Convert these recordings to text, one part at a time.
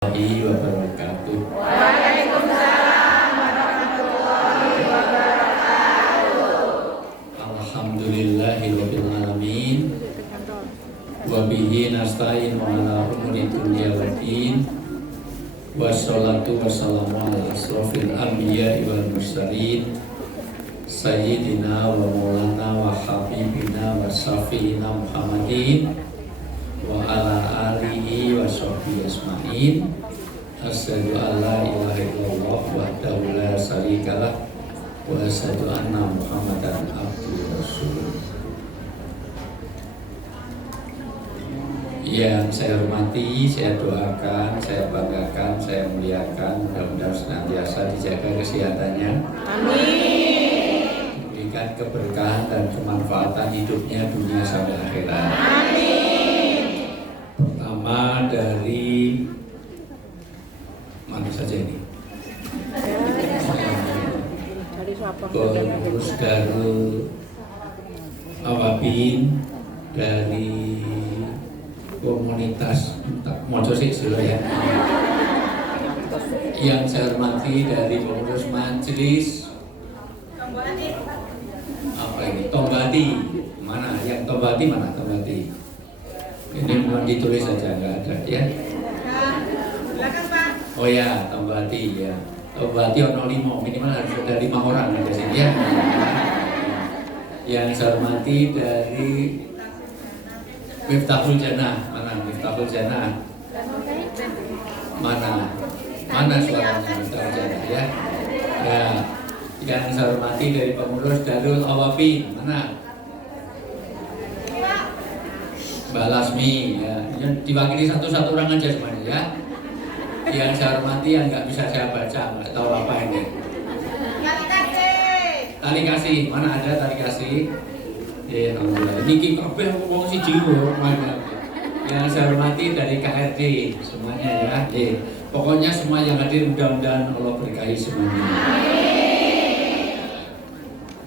warahmatullahi wabarakatuh. Waalaikumsalam warahmatullahi wabarakatuh. Alhamdulillahirabbil alamin. Wa bihi nasta'in ala umuri dunya waddin. Wassalatu wassalamu ala asrofil anbiya'i wal mursalin sayyidina wa maulana wa habibina wa syafi'ina Muhammadin wa ala alihi wa sahbihi asma'in. Asyhadu an la ilaha illallah wahdahu la syarikalah wa asyhadu anna Muhammadan abduhu rasul. Yang saya hormati, saya doakan, saya banggakan, saya muliakan, mudah-mudahan senantiasa dijaga kesehatannya. Amin. Diberikan keberkahan dan kemanfaatan hidupnya dunia sampai akhirat. Amin. Pertama dari mana saja ini? Pengurus Darul Awabin dari komunitas Mojo Silo ya. Yang saya hormati dari pengurus majelis apa ini? Tombati. Mana? Yang Tombati mana? Tombati. Ini mohon ditulis saja, nggak ada ya. Silakan Pak. Oh ya, Tombati ya. Tombati ono 5, minimal harus ada 5 orang di sini ya. Yang saya hormati dari Miftahul Jannah, mana Miftahul Jannah? Mana suaranya Miftahul Jannah ya? Ya, yang saya hormati dari pengurus Darul Awabin, mana? Mbak Lasmi, ya. Diwakili satu-satu orang aja semuanya ya. Yang saya hormati yang nggak bisa saya baca, nggak tahu apa ini. Tali kasih, mana ada tali kasih? Alhamdulillah. Niki kabeh wong siji lho, yang saya hormati dari KRD semuanya ya. Pokoknya semua yang hadir mudah-mudahan Allah berkahi semuanya.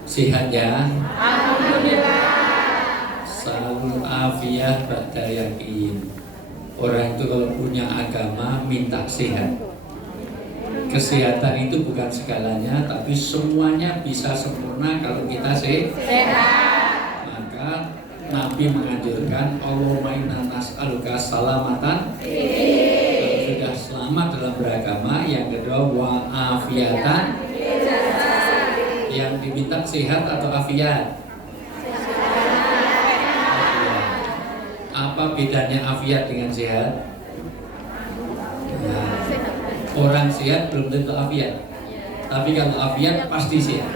Sehat ya. Alhamdulillah. Salul afiyah ba'da yakin. Orang itu kalau punya agama minta sehat. Kesehatan itu bukan segalanya, tapi semuanya bisa sempurna kalau kita sehat. Nabi menganjurkan Allahumma inna nas'aluka salamatan. Kalau sudah selamat dalam beragama, yang kedua wa'afiatan. Yang diminta sehat atau afiat? Apa bedanya afiat dengan sehat? Nah, orang sehat belum tentu afiat. Tapi kalau afiat pasti sehat.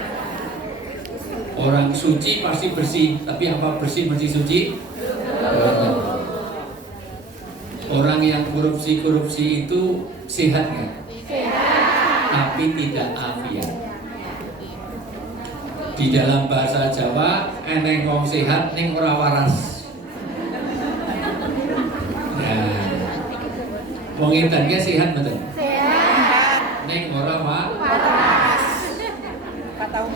Orang suci pasti bersih, tapi apa bersih mesti suci? Orang yang korupsi itu sehat nggak? Sehat. Tapi tidak afiat. Di dalam bahasa Jawa, eneng wong sehat, ning ora waras. Nah, wong edannya sehat betul? Sehat. Ning ora waras.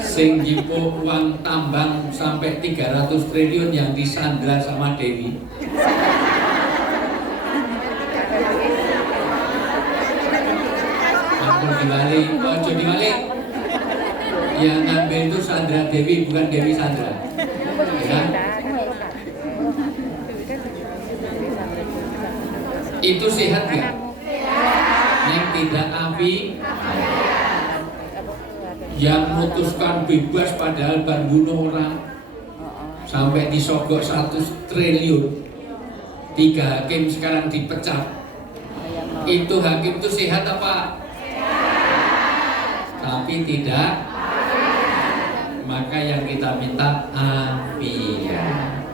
Sing jipo uang tambang sampai 300 triliun yang disandra sama Dewi. Aku diwali, ojo diwali. Yang ngambil itu Sandra Dewi, bukan Dewi Sandra. Ya. Itu sehat nggak? Yang tidak api. Yang memutuskan bebas padahal baru bunuh orang sampai disogok 100 triliun. 3 hakim sekarang dipecat. Itu hakim itu sehat apa? Sehat. Tapi tidak. Maka yang kita minta afiat.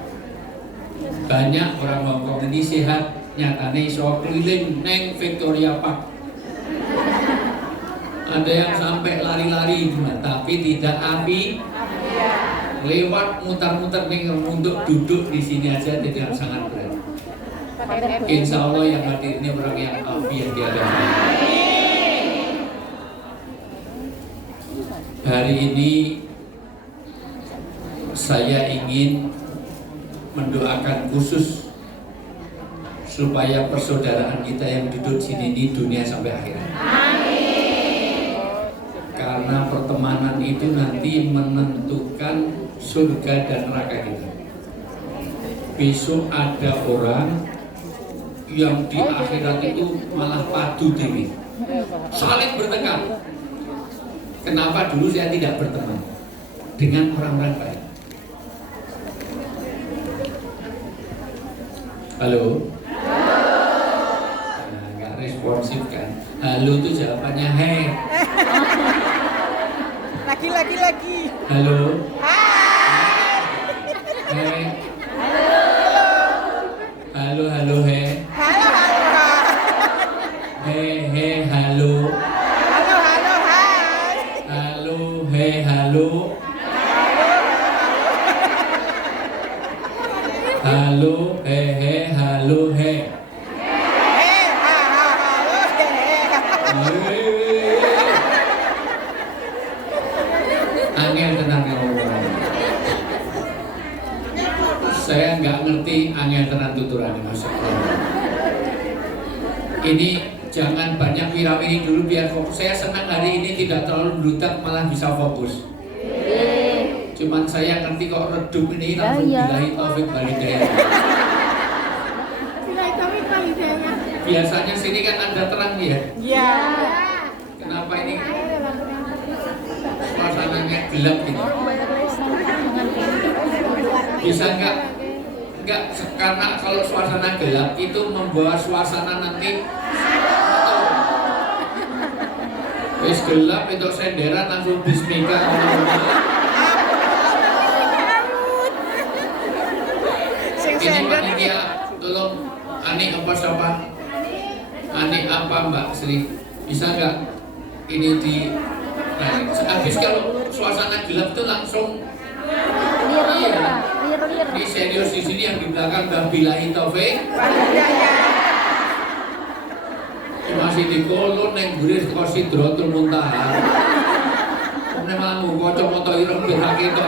Banyak orang Hongkong ini sehat, nyatanya iso keliling neng Victoria Park. Ada yang sampai lari-lari, tapi tidak api. Lewat muter-muter nih untuk duduk di sini aja tidak sangat berat. Insya Allah yang hadir ini orang yang api yang diadakan. Hari ini saya ingin mendoakan khusus supaya persaudaraan kita yang duduk sini ini dunia sampai akhirat. Karena pertemanan itu nanti menentukan surga dan neraka kita. Besok ada orang yang di akhirat itu malah padu dewi, saling bertengkar. Kenapa dulu saya tidak berteman dengan orang-orang baik? Halo? Nah, nggak responsif kan? Halo itu jawabannya hei. Lagi. Halo? Hei. Halo, hei. Hei, halo. Hai. Halo, hei, halo. Halo, hei, halo, hei. Angel tenang ngomong. Saya nggak ngerti angel tenang tuturan, Mas. Ini jangan banyak wirawiri dulu biar fokus. Saya senang hari ini tidak terlalu meludak, malah bisa fokus. Cuman saya ngerti kok redup ini langsung bilahi taufik walhidayah. Biasanya sini kan ada terang ya. Iya. Kenapa ini suasananya gelap ini? Bisa enggak karena kalau suasana gelap itu membawa suasana nanti wis gelap itu senderan langsung bismika. Ini panitia tolong Ani apa siapa? Ani apa Mbak Sri? Bisa nggak ini di habis kalau suasana gelap itu langsung iya. Ini serius di sini yang di belakang Mbak Bilahi Taufik. Masih di kolon yang guris kok Sidratul Muntaha. Kemudian malah mau kocok-kocok ireng berhaki itu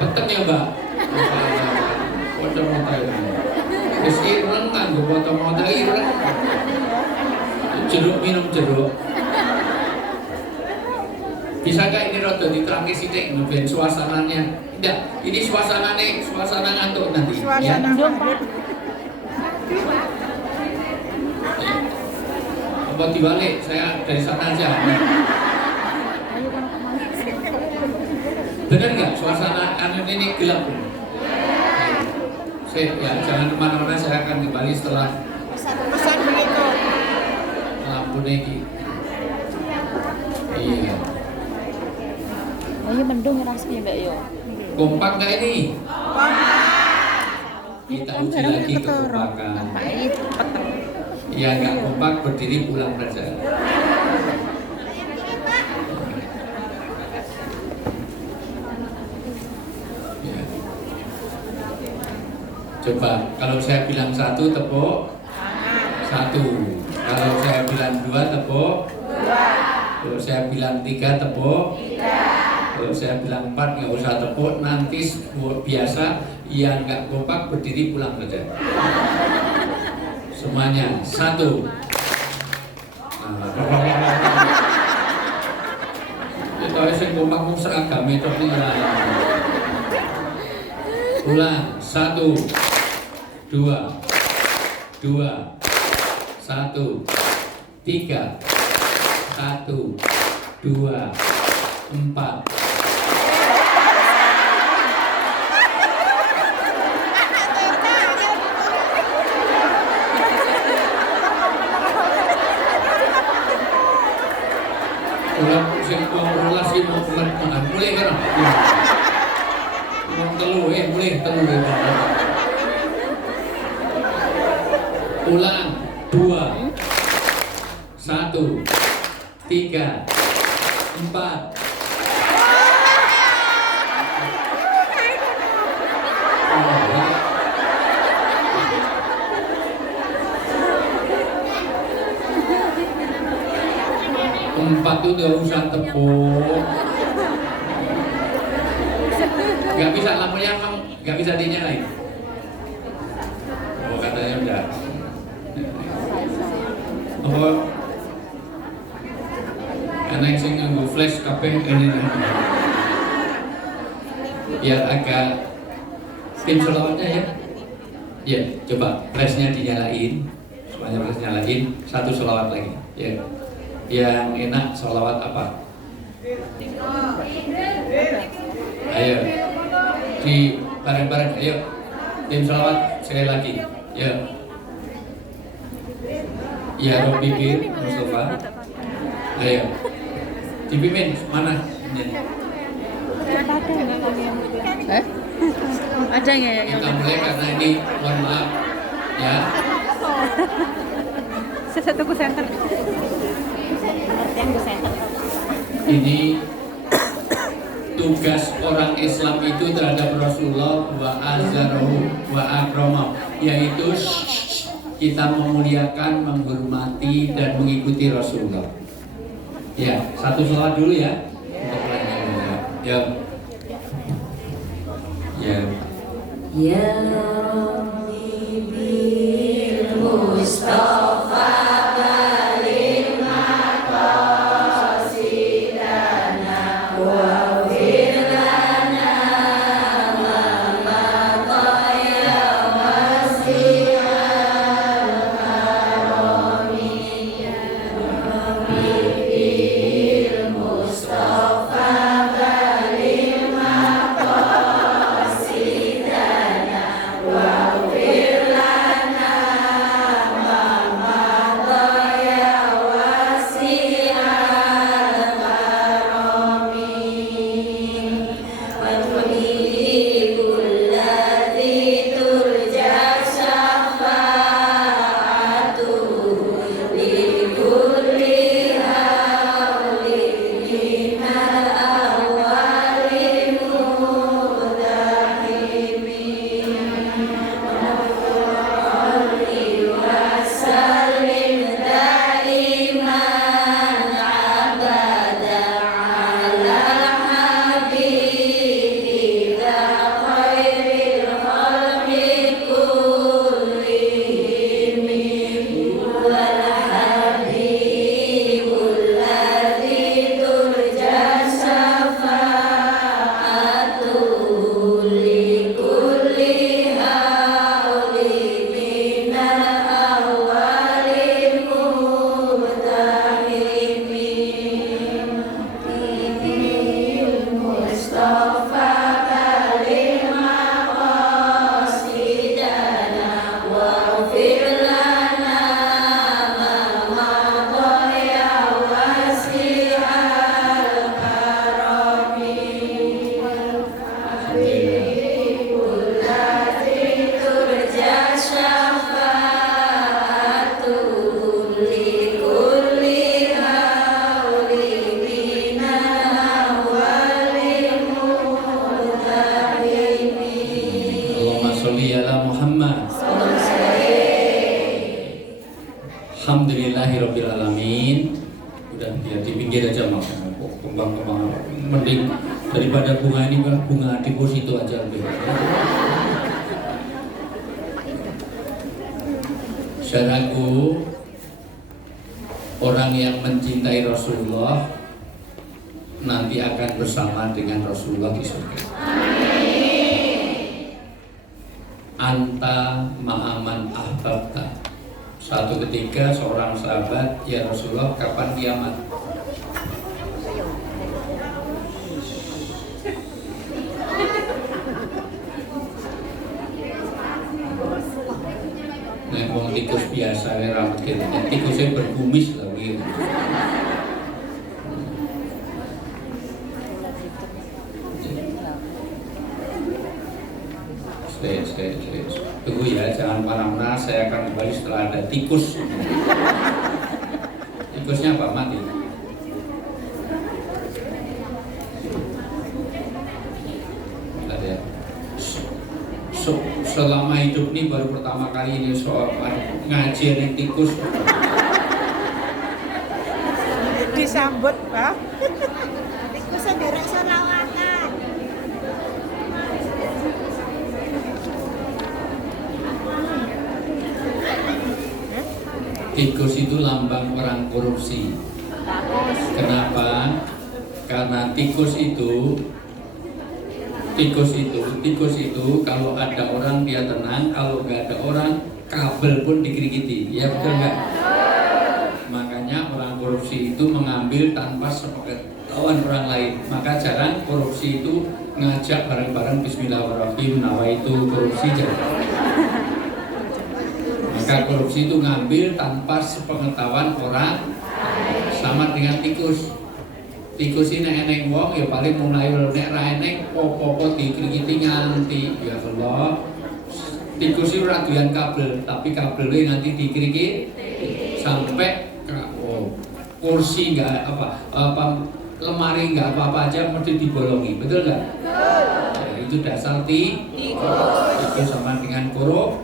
peteng ya Mbak? Kocok-kocok ireng. Terus ireng kan, gue kocok-kocok ireng. Jeruk minum jeruk. Bisakah ini rada diterangi sithik ngeben suasananya? Tidak, ini suasana ngantuk nanti. Suasana Apa dibalik? Saya dari sana aja. Benar nggak suasana ini gelap? Ya, jangan kemana-mana, saya akan kembali setelah pesan berikut. lampu niki. Iya. Ayo mendung ya rasanya Mbak yo. Kompak nggak ini? Kita uji lagi kekompakan. Ya nggak kompak, berdiri pulang saja. Ya. Coba kalau saya bilang 1 tepuk 1. Kalau saya bilang 2 tepuk 2. Kalau saya bilang 3 tepuk 3. Kalau saya bilang 4 nggak usah tepuk, nanti biasa yang nggak kompak berdiri pulang saja. Semuanya 1. Itu yang kompak mau seragam itu ulang 1 2 2 1 3 1 2 4. Ulang sing rolas iki mau mulai kan. Wong telu mulai telu. Ulang 2 1 3 4. Empat itu udah usah tepuk. Nggak bisa, lampunya emang nggak bisa dinyalain. Oh katanya udah. Oh, karena yang saya nganggo flash kabeh ini. Biar agak tim selawatnya ya. Ya, coba flashnya dinyalain. Semuanya flash nyalain. Satu selawat lagi. Ya. Yang enak selawat apa? Ayo. Di bareng-bareng. Ayo. Tim selawat sekali lagi. Ya. Ya, Robi bin Mustafa. Ayo. Dipimpin mana? Ada nggak ya? Kita mulai karena ini mohon maaf ya. Saya tunggu center. Ini tugas orang Islam itu terhadap Rasulullah wa azarahu wa akramahu, yaitu kita memuliakan, menghormati dan mengikuti Rasulullah. Ya, satu sholat dulu ya. Untuk lainnya. Ya. Ya. Ya Rabbi bil Mustafa baligh maqasidana wa fir lana ma maqaya wasi'al karami. Ya Rabbi bil Mustafa baligh maqasidana wa fir lana ma maqaya wasi'al karami. Wa tulikul ladzi turja syafa'atuhu li kulli hawlin minal awwalil mudahimin wa sallim daiman abada ala habibika khairil khalqi kullihim wal habibul ladzi turja syafa'atuhu li kulli hawlin minal awwalil mudahimin. Bil Mustafa baligh maqasidana waghfir lana ma maqaya wasi'al karami. Habibul ladzi turja syafa'atuhu li kulli hawlin minal awwalil mudahimin. Allahumma sholli ala Muhammad. Alhamdulillahirabbil alamin. Udah ya di pinggir aja Mas. Kembang-kembang mending daripada bunga ini kan bunga deposito aja lebih. Saudaraku, orang yang mencintai Rasulullah nanti akan bersama dengan Rasulullah di surga. Anta ma'aman ahbabta. Satu ketika seorang sahabat, ya Rasulullah, kapan kiamat? Nah, wong tikus biasa ya rambut gitu. Tikusnya berkumis lah gitu. Tunggu ya, jangan marah-marah. Saya akan kembali setelah ada tikus. Tikusnya apa? Mati. Bentar ya. Selama hidup ini baru pertama kali ini soal ngaji yang tikus. Disambut, Pak. Tikusnya derek selawatan. Tikus itu lambang orang korupsi. Kenapa? Karena tikus itu kalau ada orang dia tenang, kalau nggak ada orang kabel pun dikerikiti. Ya betul nggak? Makanya orang korupsi itu mengambil tanpa sepengetahuan orang lain. Maka jarang korupsi itu ngajak bareng-bareng Bismillahirrahmanirrahim, nawaitu korupsi jarang. Maka korupsi itu ngambil tanpa sepengetahuan orang, sama dengan tikus. Tikus ini eneng wong ya paling mulai nek ra eneng popo-popo dikrikiti nganti ya Allah. Tikus itu raduan kabel, tapi kabelnya nanti dikrikiti sampai kursi enggak apa lemari enggak apa-apa aja mesti dibolongi, betul enggak? Ya, itu dasar tikus sama dengan korup.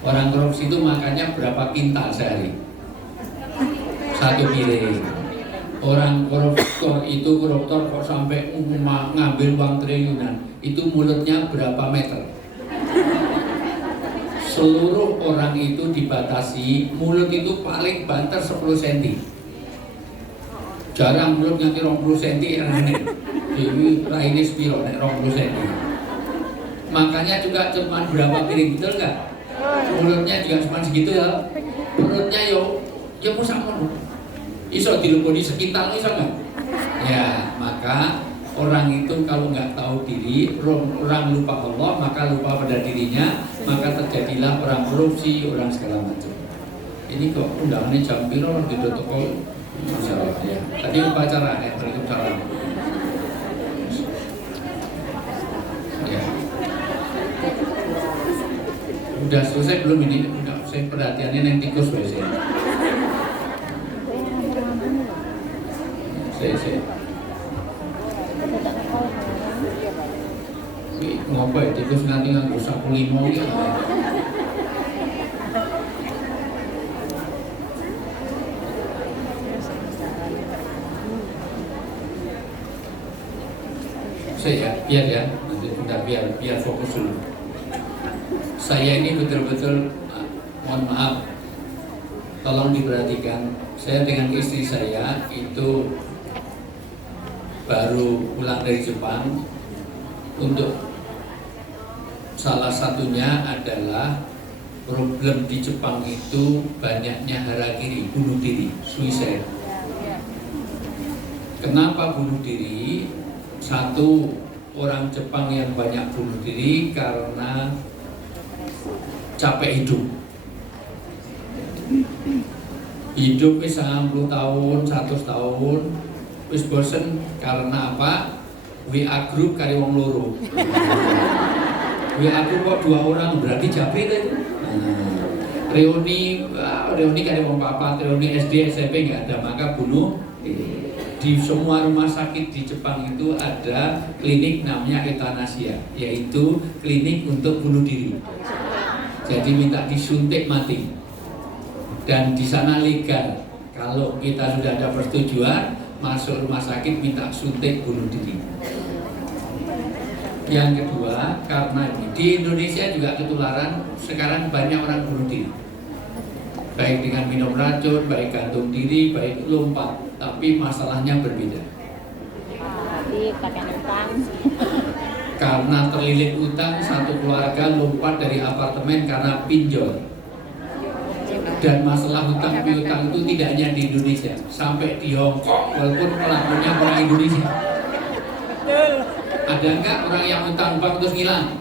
Orang korupsi itu makannya berapa kintal sehari? 1 piring. Orang koruptor kok sampai ngambil uang triliunan, itu mulutnya berapa meter? Seluruh orang itu dibatasi, mulut itu paling banter 10 cm. Jarang mulut nganti 20 cm, ini raine spiro nek 20 cm. Makanya juga cuma berapa piring, betul nggak? Mulutnya juga cuma segitu ya. Mulutnya yo musak-musak. Iso dilupuni sekintal iso nggak? Ya, maka orang itu kalau nggak tahu diri, orang lupa Allah, maka lupa pada dirinya, maka terjadilah orang korupsi, orang segala macam. Ini kok undangannya jam piro di protokol? Masalah ya. Tadi upacara ya, Waalaikumsalam. Ya. Udah selesai belum ini? Udah, saya perhatiannya yang tikus biasanya. Saya ngopo ya tikus nganti nganggo sapu limo ya. Saya biar ya, nanti bentar biar fokus dulu. Saya ini betul-betul mohon maaf, tolong diperhatikan. Saya dengan istri saya itu baru pulang dari Jepang. Untuk salah satunya adalah problem di Jepang itu banyaknya harakiri, bunuh diri, suicide. Kenapa bunuh diri? Satu, orang Jepang yang banyak bunuh diri karena capek hidup. Hidup bisa 90 tahun, 100 tahun, wis bosen karena apa? WA group kari wong loro. WA group kok 2 orang berarti jabri itu. Reuni kari wong papat, reuni SD SMP nggak ada, maka bunuh. Di semua rumah sakit di Jepang itu ada klinik namanya euthanasia, yaitu klinik untuk bunuh diri. Jadi minta disuntik mati. Dan di sana legal. Kalau kita sudah ada persetujuan masuk rumah sakit minta suntik bunuh diri. Yang kedua, karena di Indonesia juga ketularan, sekarang banyak orang bunuh diri. Baik dengan minum racun, baik gantung diri, baik lompat, tapi masalahnya berbeda. Karena terlilit utang, satu keluarga lompat dari apartemen karena pinjol. Dan masalah hutang piutang itu tidak hanya di Indonesia, sampai di Hong Kong, walaupun pelakunya orang Indonesia. Ada enggak orang yang hutang bank terus hilang?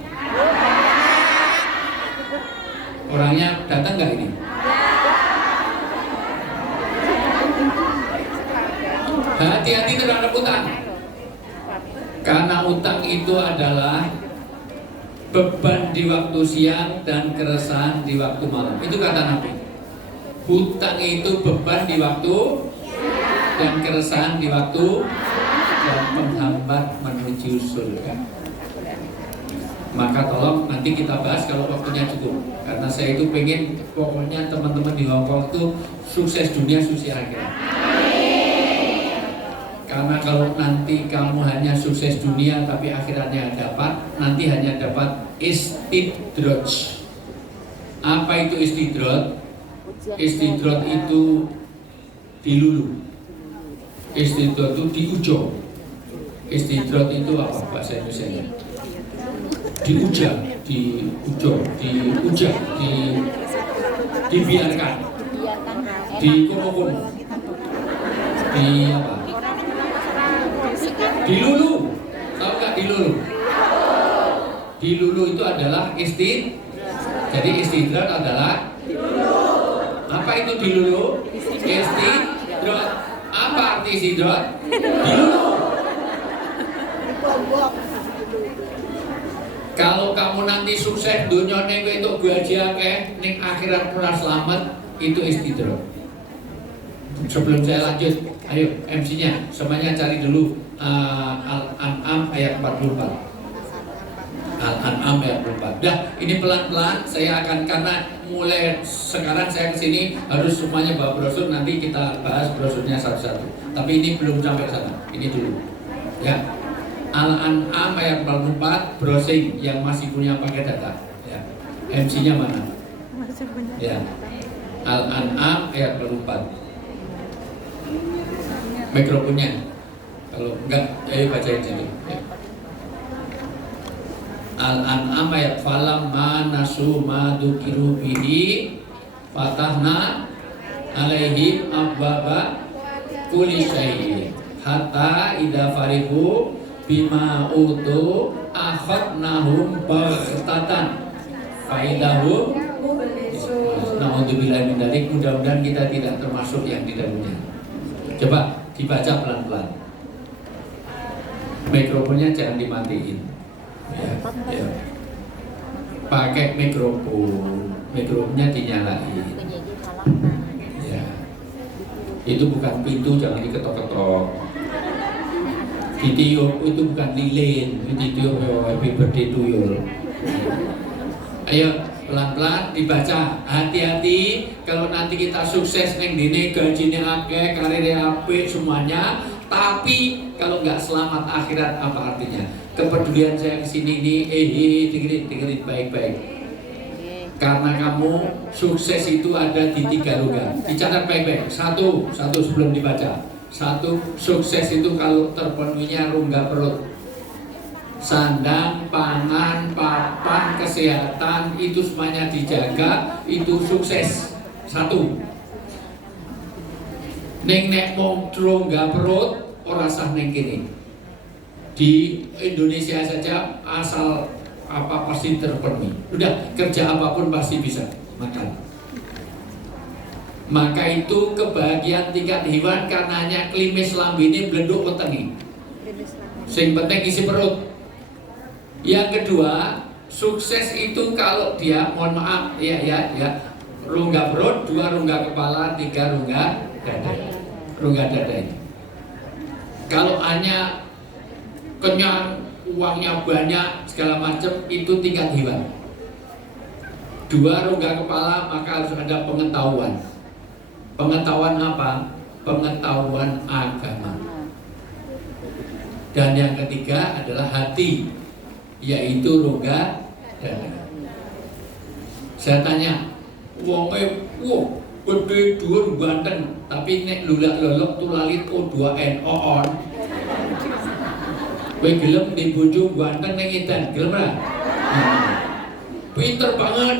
Orangnya datang enggak ini? Hati-hati terhadap utang. Karena utang itu adalah beban di waktu siang dan keresahan di waktu malam. Itu kata Nabi. Hutang itu beban di waktu dan keresahan di waktu dan menghambat menuju surga. Maka tolong nanti kita bahas kalau waktunya cukup. Karena saya itu pengen pokoknya teman-teman di Hong Kong itu sukses dunia, sukses akhirat. Karena kalau nanti kamu hanya sukses dunia tapi akhiratnya dapat, nanti hanya dapat istidraj. Apa itu istidraj? Istidrat itu dilulu. Istidrat itu diujo. Istidrat itu apa bahasa Indonesia? Diuja, dibiarkan, dikono-kono, dilulu. Tahu nggak dilulu? Dilulu itu adalah jadi istidrat adalah apa itu dilulu? Istidrat. Apa arti istidrat? Dilulu. Kalau kamu nanti sukses dunia ning itu gaji akeh, ning akhirat ora selamat, itu istidrat. Sebelum saya lanjut, ayo MC-nya semuanya cari dulu Al-An'am ayat 44. Al-An'am ayat 44. Dah, ini pelan-pelan saya akan, karena mulai sekarang saya kesini harus semuanya bawa brosur, nanti kita bahas brosurnya satu-satu. Tapi ini belum sampai sana, ini dulu. Ya. Al-An'am ayat 44, browsing yang masih punya pakai data. Ya. MC-nya mana? Ya. Al-An'am ayat 44. Mikrofonnya. Kalau enggak, ayo bacain situ. Ya. Al-An'am ayat falam ma nasu ma dukiru bihi fatahna alaihim abbaba kulli syai'in hatta idza farihu bima utu akhadnahum baghtatan faidahum. Na'udzubillahi min dzalik. Mudah-mudahan kita tidak termasuk yang di dalamnya. Coba dibaca pelan-pelan. Mikrofonnya jangan dimatiin. Ya. Pakai mikrofonnya dinyalain. Ya. Itu bukan pintu, jangan diketok-ketok. Video itu bukan lilin, video happy birthday to you. Ayo pelan-pelan dibaca. Hati-hati kalau nanti kita sukses neng dini, gajinya akeh, karirnya apik semuanya. Tapi kalau nggak selamat akhirat apa artinya? Kepedulian saya kesini ini, dengerin baik-baik. Karena kamu sukses itu ada di 3 rongga. Dicatat baik-baik. Satu sebelum dibaca. Satu, sukses itu kalau terpenuhinya rongga perut. Sandang, pangan, papan, kesehatan itu semuanya dijaga, itu sukses. Satu. Nek mau rongga perut, ora sah neng kene. Di Indonesia saja asal apa pasti terpenuhi. Udah kerja apapun pasti bisa makan. Maka itu kebahagiaan tingkat hewan karena hanya klimis lambene blenduk wetengi. Sing penting isi perut. Yang kedua, sukses itu kalau dia, mohon maaf, ya, rongga perut, 2 rongga kepala, 3 rongga dada. Rongga dada ini. Kalau hanya kenyang, uangnya banyak, segala macam, itu tingkat hewan. 2 rongga kepala, maka harus ada pengetahuan. Pengetahuan apa? Pengetahuan agama. Dan yang ketiga adalah hati, yaitu rongga dada. Saya tanya, wonge gede dhuwur ganteng, tapi nek lulak-lolok tulalit O2N on. Kowe gelem di bojo ganteng ning edan, gelem ora? Pinter banget.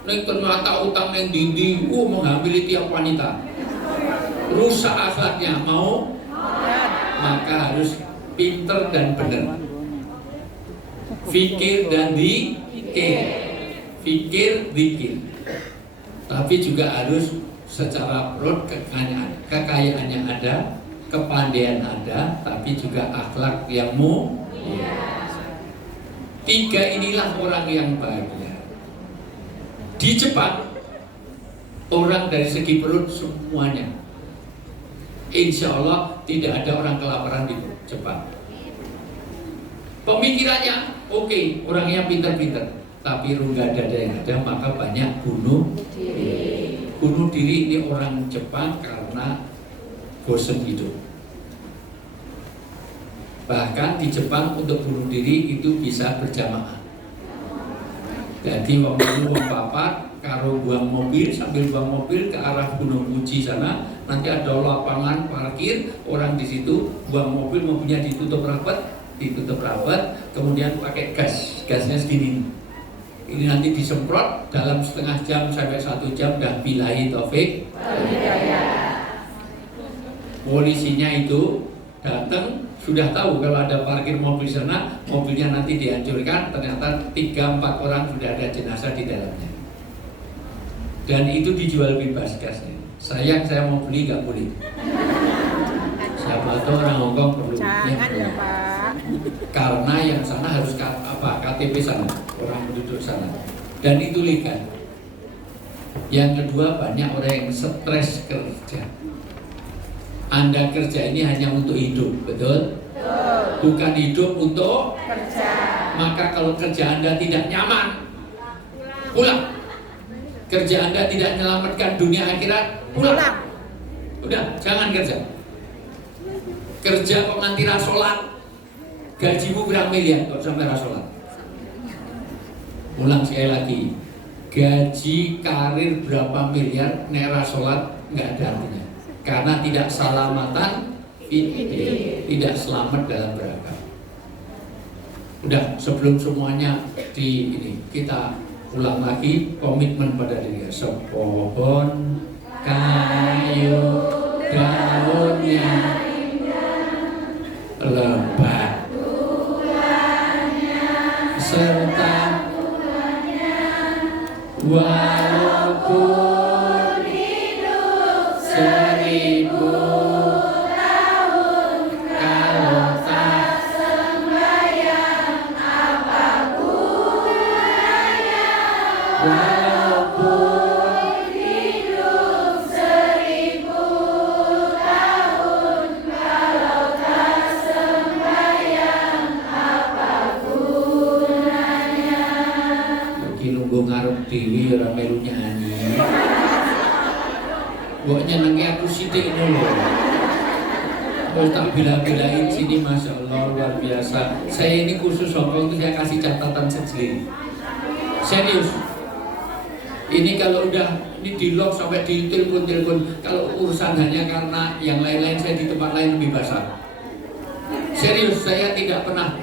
Nek ternyata utang ning dindi, menghamili tiap wanita. Rusak akhlaknya, mau? Maka harus pinter dan benar. Fikir dan dikir. Fikir, dikir. Tapi juga harus secara perut kekayaannya ada, kepandaian ada, tapi juga akhlak yang mulia. 3 inilah orang yang bahagia. Di Jepang, orang dari segi perut semuanya, insya Allah tidak ada orang kelaparan di Jepang. Pemikirannya oke, orangnya pintar-pintar, tapi rongga dada yang ada maka banyak bunuh diri. Bunuh diri ini orang Jepang karena bosan hidup. Bahkan di Jepang untuk bunuh diri itu bisa berjamaah. Jadi wong papat karo buang mobil, sambil buang mobil ke arah Gunung Fuji sana, nanti ada lapangan parkir, orang di situ buang mobil, mobilnya ditutup rapat, kemudian pakai gasnya segini. Ini nanti disemprot dalam setengah jam sampai 1 jam, dah billahi taufik. Polisinya itu datang, sudah tahu kalau ada parkir mobil sana, mobilnya nanti dihancurkan, ternyata 3-4 orang sudah ada jenazah di dalamnya. Dan itu dijual bebas gasnya. Sayang saya mau beli nggak boleh. Siapa tahu orang Hongkong perlu. Jangan ya Pak. Karena yang sana harus KTP sana, orang penduduk sana. Dan itu legal. Yang kedua, banyak orang yang stres kerja. Anda kerja ini hanya untuk hidup, betul? Bukan hidup untuk Kerja. Maka kalau kerja Anda tidak nyaman, pulang. Kerja Anda tidak menyelamatkan dunia akhirat, pulang. Udah, jangan kerja. Kerja kok nanti rasolat, gajimu berapa miliar kok sampai rasolat. Ulang sekali lagi, gaji karir berapa miliar, nek rasolat nggak ada artinya. Karena tidak salamatan, tidak selamat dalam beragam. Udah, sebelum semuanya ini kita ulang lagi komitmen pada diri. Sepohon kayu daunnya lebat serta walaupun hidup 1000 tahun, kalau tak sembahyang apa gunanya. Walaupun hidup 1000 tahun, kalau tak sembahyang apa gunanya. Iki nunggu ngarep dewi ora melu nyanyi. Kok nyenengi aku sithik ngono lho. Terus tak bila-bilain sini, Masya Allah, luar biasa. Saya ini khusus Hongkong itu saya kasih catatan sendiri. Serius. Ini kalau udah ini di lock sampai di telepon, kalau urusan hanya karena yang lain-lain saya di tempat lain lebih basah. Serius, saya tidak pernah.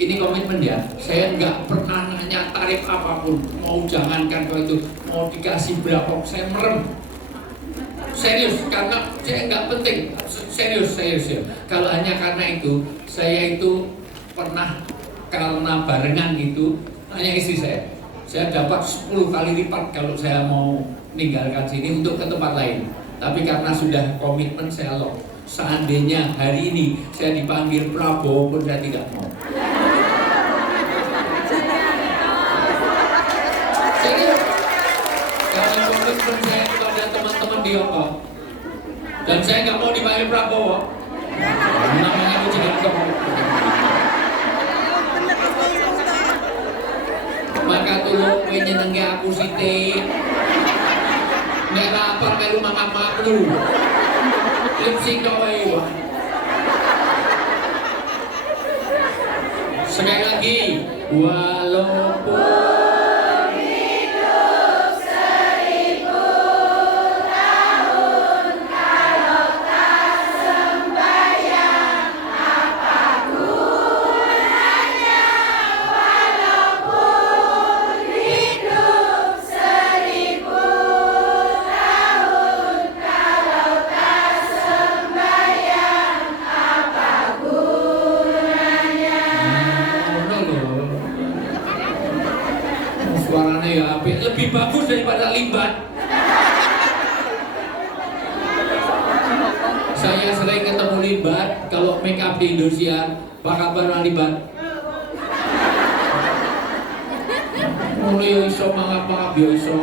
Ini komitmen ya. Saya nggak pernah nanya tarif apapun. Mau jangankan kalau itu mau dikasih berapa, saya merem. Serius, karena saya nggak penting. Serius ya. Kalau hanya karena itu, saya itu pernah karena barengan gitu, tanya istri saya dapat 10 kali lipat kalau saya mau meninggalkan sini untuk ke tempat lain. Tapi karena sudah komitmen saya lock. Seandainya hari ini saya dipanggil Prabowo pun saya tidak mau. Serius. Karena komitmen saya kepada teman-teman di Hongkong. Dan saya nggak mau dipanggil Prabowo. Namanya itu tidak. Maka tolong kowe nyenengi aku sithik. Nek lapar melu makan-makan. Lipsing kok wae. Sekali lagi, walaupun suaranya ya apik, lebih bagus daripada Limbat. Saya sering ketemu Limbat kalau make up di Indonesia. Apa kabar Limbat? Mulai iso mangap-mangap ya iso.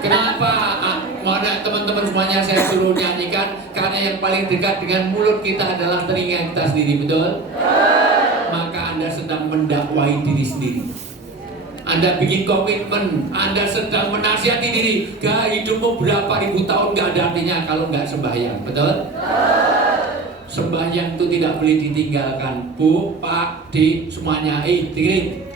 Kenapa? Mana teman-teman semuanya saya suruh nyanyikan? Karena yang paling dekat dengan mulut kita adalah telinga kita sendiri, betul? Maka Anda sedang mendakwai diri sendiri. Anda bikin komitmen, Anda sedang menasihati diri. Gak hidupmu berapa ribu tahun gak ada artinya kalau gak sembahyang, betul? Sembahyang itu tidak boleh ditinggalkan. Bu, Pak, Dik, semuanya, dengerin.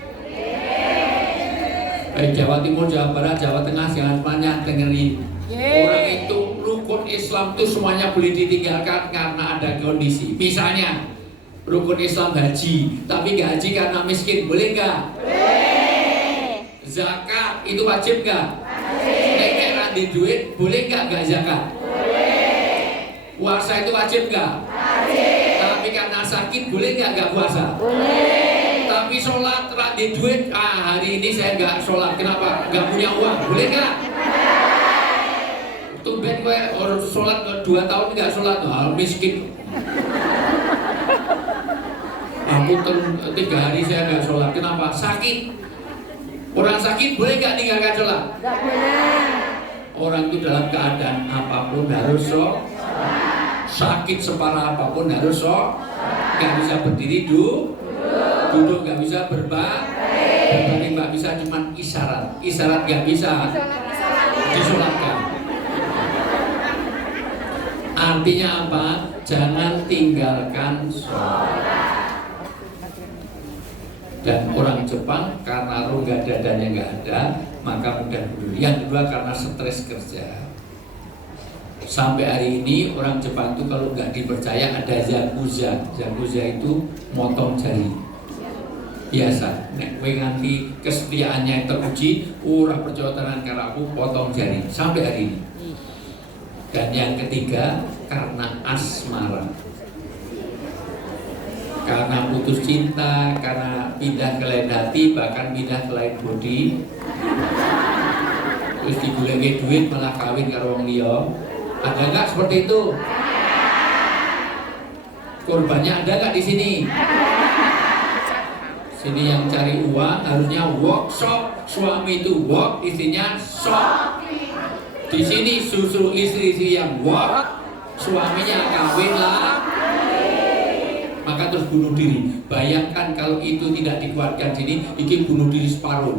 Baik Jawa Timur, Jawa Barat, Jawa Tengah, jangan semuanya dengerin. Orang itu rukun Islam itu semuanya boleh ditinggalkan karena ada kondisi. Misalnya rukun Islam haji, tapi nggak haji karena miskin, boleh nggak? Boleh. Zakat itu wajib nggak? Wajib. Nek randi duit, boleh nggak zakat? Boleh. Puasa itu wajib nggak? Wajib. Tapi karena sakit, boleh nggak puasa? Boleh. Tapi sholat randi duit, hari ini saya nggak sholat, kenapa? Nggak punya uang, boleh nggak? Tumben gue orang sholat 2 tahun nggak sholat, miskin. Aku 3 hari saya nggak sholat, kenapa? Sakit. Orang sakit boleh nggak tinggalkan sholat? Nggak boleh. Orang itu dalam keadaan apapun harus sholat. Sakit separah apapun harus sholat. Nggak bisa berdiri, duduk nggak bisa berbaring nggak bisa, cuman isyarat nggak bisa disolatkan. Artinya apa? Jangan tinggalkan sholat. Dan orang Jepang karena rongga dadanya nggak ada, maka mudah bunuh. Yang kedua karena stres kerja. Sampai hari ini orang Jepang itu kalau nggak dipercaya ada yakuza. Yakuza itu motong jari. Biasa, nek kowe nganti kesetiaannya teruji, ora percaya tenan karo aku, potong jari. Sampai hari ini. Dan yang ketiga karena asmara. Karena putus cinta, karena pindah ke lain hati, bahkan pindah ke lain bodi. Terus digulungi duit malah kawin karo wong liya. Ada nggak seperti itu? Korbannya ada nggak di sini? Sini yang cari uang harusnya workshop, suami itu work, istrinya shop. Di sini susu istri yang work, suaminya kawin lah. Maka terus bunuh diri. Bayangkan kalau itu tidak dikuatkan sini, iki bunuh diri separuh.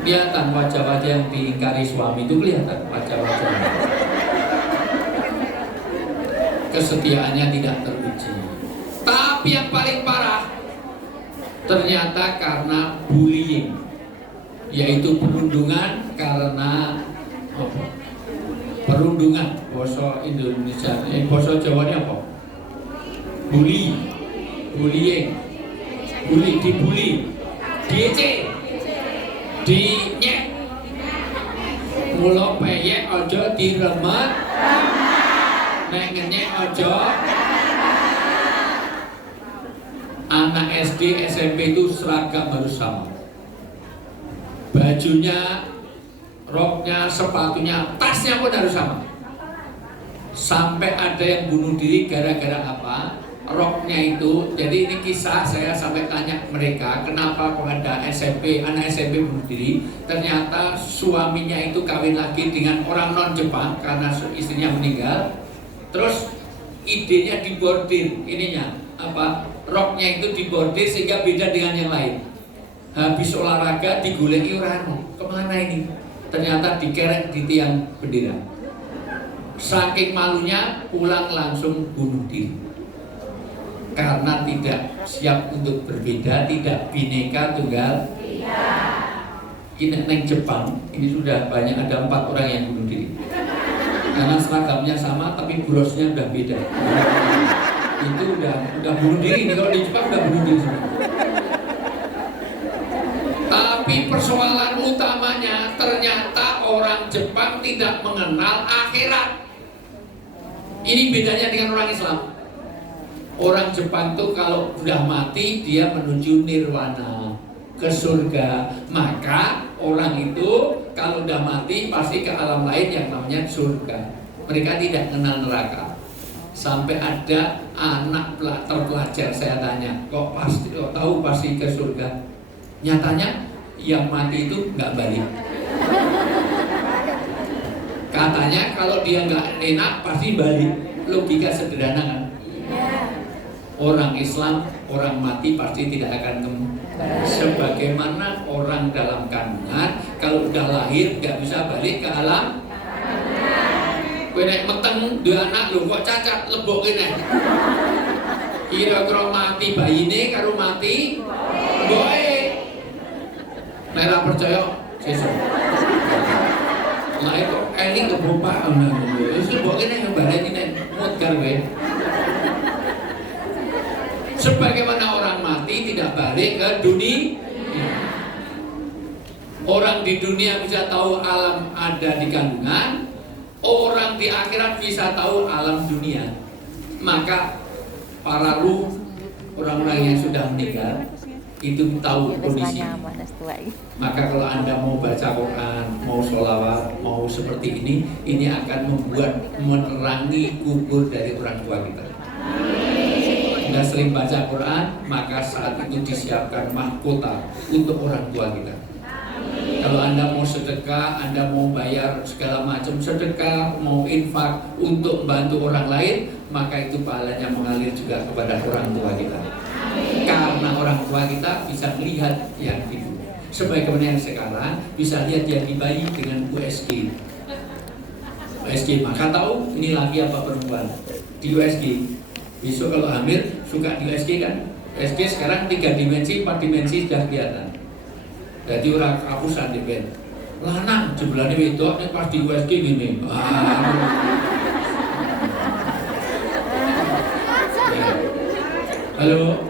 Kelihatan wajah-wajah yang diingkari suami itu, kelihatan wajah-wajah. Kesetiaannya tidak teruji. Tapi yang paling parah ternyata karena bullying, yaitu perundungan karena apa? Perundungan, bahasa Indonesia, bahasa Jawanya apa? Bullying, dibully, diece, dinyek, mula peyek aja diremet, nek ngenyek aja. Anak SD, SMP itu seragam harus sama. Bajunya, roknya, sepatunya, tasnya pun harus sama. Sampai ada yang bunuh diri gara-gara apa? Roknya itu. Jadi ini kisah, saya sampai tanya mereka, kenapa kok ada SMP, anak SMP bunuh diri? Ternyata suaminya itu kawin lagi dengan orang non Jepang karena istrinya meninggal. Terus idenya dibordir, ininya apa? Roknya itu dibordir sehingga beda dengan yang lain. Habis olahraga digulai orang, kemana ini? Ternyata dikerek di tiang bendera. Saking malunya pulang langsung bunuh diri. Karena tidak siap untuk berbeda, tidak bineka tunggal ika. Ini neng Jepang, ini sudah banyak, ada 4 orang yang bunuh diri. Karena seragamnya sama tapi brosnya udah beda. Itu udah bunuh diri. Ini kalau di Jepang udah bunuh diri semua. Tapi persoalan utamanya ternyata orang Jepang tidak mengenal akhirat. Ini bedanya dengan orang Islam. Orang Jepang tuh kalau sudah mati dia menuju nirwana, ke surga. Maka orang itu kalau sudah mati pasti ke alam lain yang namanya surga. Mereka tidak mengenal neraka. Sampai ada anak terpelajar saya tanya, kok tahu pasti ke surga? Nyatanya yang mati itu nggak balik. Katanya kalau dia nggak enak pasti balik. Logika sederhana kan? Orang Islam, orang mati pasti tidak akan kembali. Sebagaimana orang dalam kandungan, kalau udah lahir nggak bisa balik ke alam. Kowe nek meteng dua anak lho kok cacat lebok kene. Kira-kira mati bayine karo mati boe. Nek ora percaya sesuk. Lah itu eling kebupak ngono. Wis mbok kene yang baleni nek mudgar kowe. Sebagaimana orang mati tidak balik ke dunia. Orang di dunia bisa tahu alam ada di kandungan, orang di akhirat bisa tahu alam dunia. Maka para ruh, orang-orang yang sudah meninggal itu tahu kondisinya. Maka kalau Anda mau baca Quran, mau sholawat, mau seperti ini akan membuat menerangi kubur dari orang tua kita. Anda sering baca Quran, maka saat itu disiapkan mahkota untuk orang tua kita. Kalau Anda mau sedekah, Anda mau bayar segala macam sedekah, mau infak untuk membantu orang lain, maka itu pahalanya mengalir juga kepada orang tua kita. Karena orang tua kita bisa melihat yang itu. Sebagaimana yang sekarang bisa lihat yang di bayi dengan USG. USG, maka tahu ini laki apa perempuan di USG. Besok kalau hamil suka di USG kan? USG sekarang 3 dimensi, 4 dimensi sudah kelihatan. Jadi orang kapusan di band. Lanang jebulane wedok nek pas di USG gini. Halo.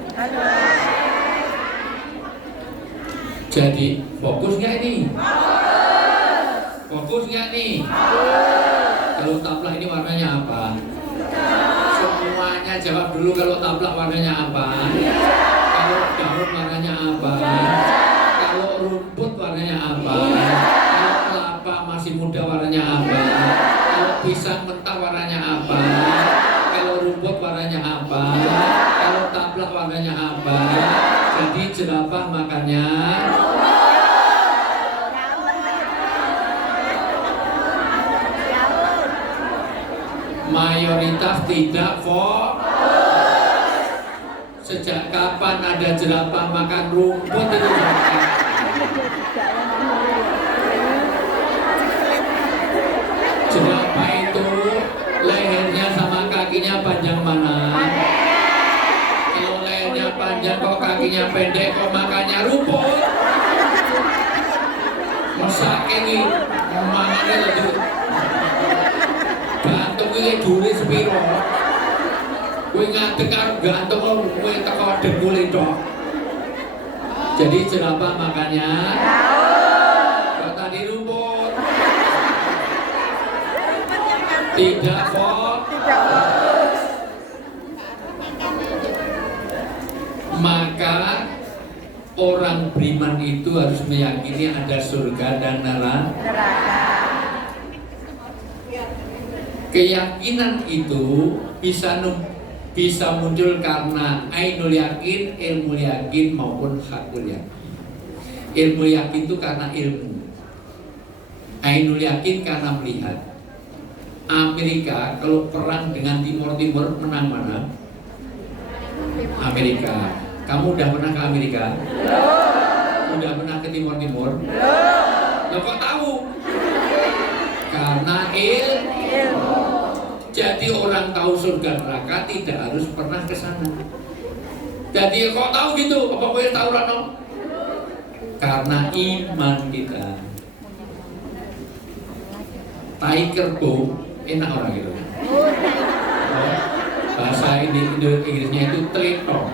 Jadi fokus nggak ini? Fokus nggak nih? Kalau taplak ini warnanya apa? Semuanya jawab dulu. Kalau taplak warnanya apa? Kalau daun warnanya apa? Kalau rumput warnanya apa? Kalau kelapa masih muda warnanya apa? Kalau pisang mentah warnanya apa? Kalau rumput warnanya apa? Kalau taplak warnanya apa? Jadi jerapah makannya mayoritas tidak fokus. Sejak kapan ada jerapah makan rumput itu? Jerapah itu lehernya sama kakinya panjang mana? Kalau lehernya panjang kok kakinya pendek kok makannya rumput? Masa ini makannya lanjut gantung ini duri sepiro. Gue ngadek karo gantung gue teko dengkul itu. Jadi jerapah makannya kok tadi rumput? Tidak kok. Maka orang beriman itu harus meyakini ada surga dan neraka. Keyakinan itu bisa muncul karena ainul yakin, ilmu yakin maupun hakul yakin. Ilmu yakin itu karena ilmu. Ainul yakin karena melihat. Amerika kalau perang dengan Timur menang mana? Amerika. Kamu udah pernah ke Amerika? Udah pernah ke Timur? Lo kok tahu? Karena ilmu. Jadi orang tahu surga neraka tidak harus pernah ke sana. Jadi kok tahu gitu? Apa gue tahu Rano? Karena iman kita. Tai kerbau enak orang gitu. Bahasa Inggrisnya itu teletong.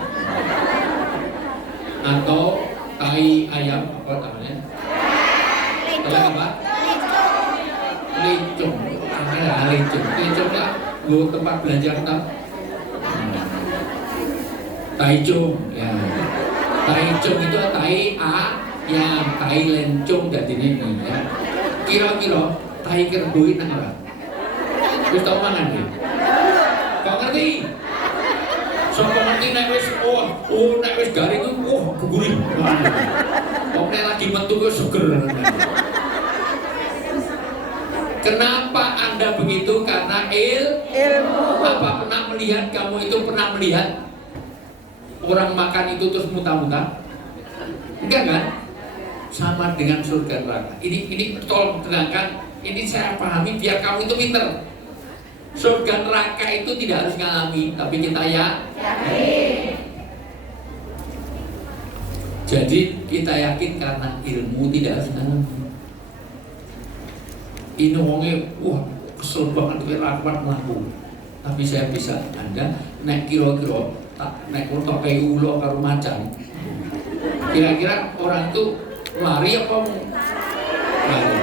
Atau tai ayam apa namanya? Tele apa? Licung. Licung ya, lu tempat belanja kita. Taicung ya. Taicung itu tai ayam, tai lencung dari ini ya. Kira-kira tai kerbau ini apa? Wis tau mangan ya? Kok ngerti? Sopo ngerti nek wis nek wis garing itu gurih. Kok nek lagi metu kok seger. Kenapa Anda begitu? Karena ilmu. Apa pernah melihat, kamu itu pernah melihat orang makan itu terus muntah-muntah? Enggak kan? Sama dengan surga neraka. Ini tolong terangkan. Ini saya pahami biar kamu itu pinter. Surga neraka itu tidak harus ngalami, tapi kita ya. Jadi kita yakin karena ilmu tidak harus dalam. Ini wonge wah kesel banget kuat mlaku. Tapi saya bisa Anda nek kira-kira tak nek kok kayak ulo karo macan. Kira-kira orang itu lari apa lari?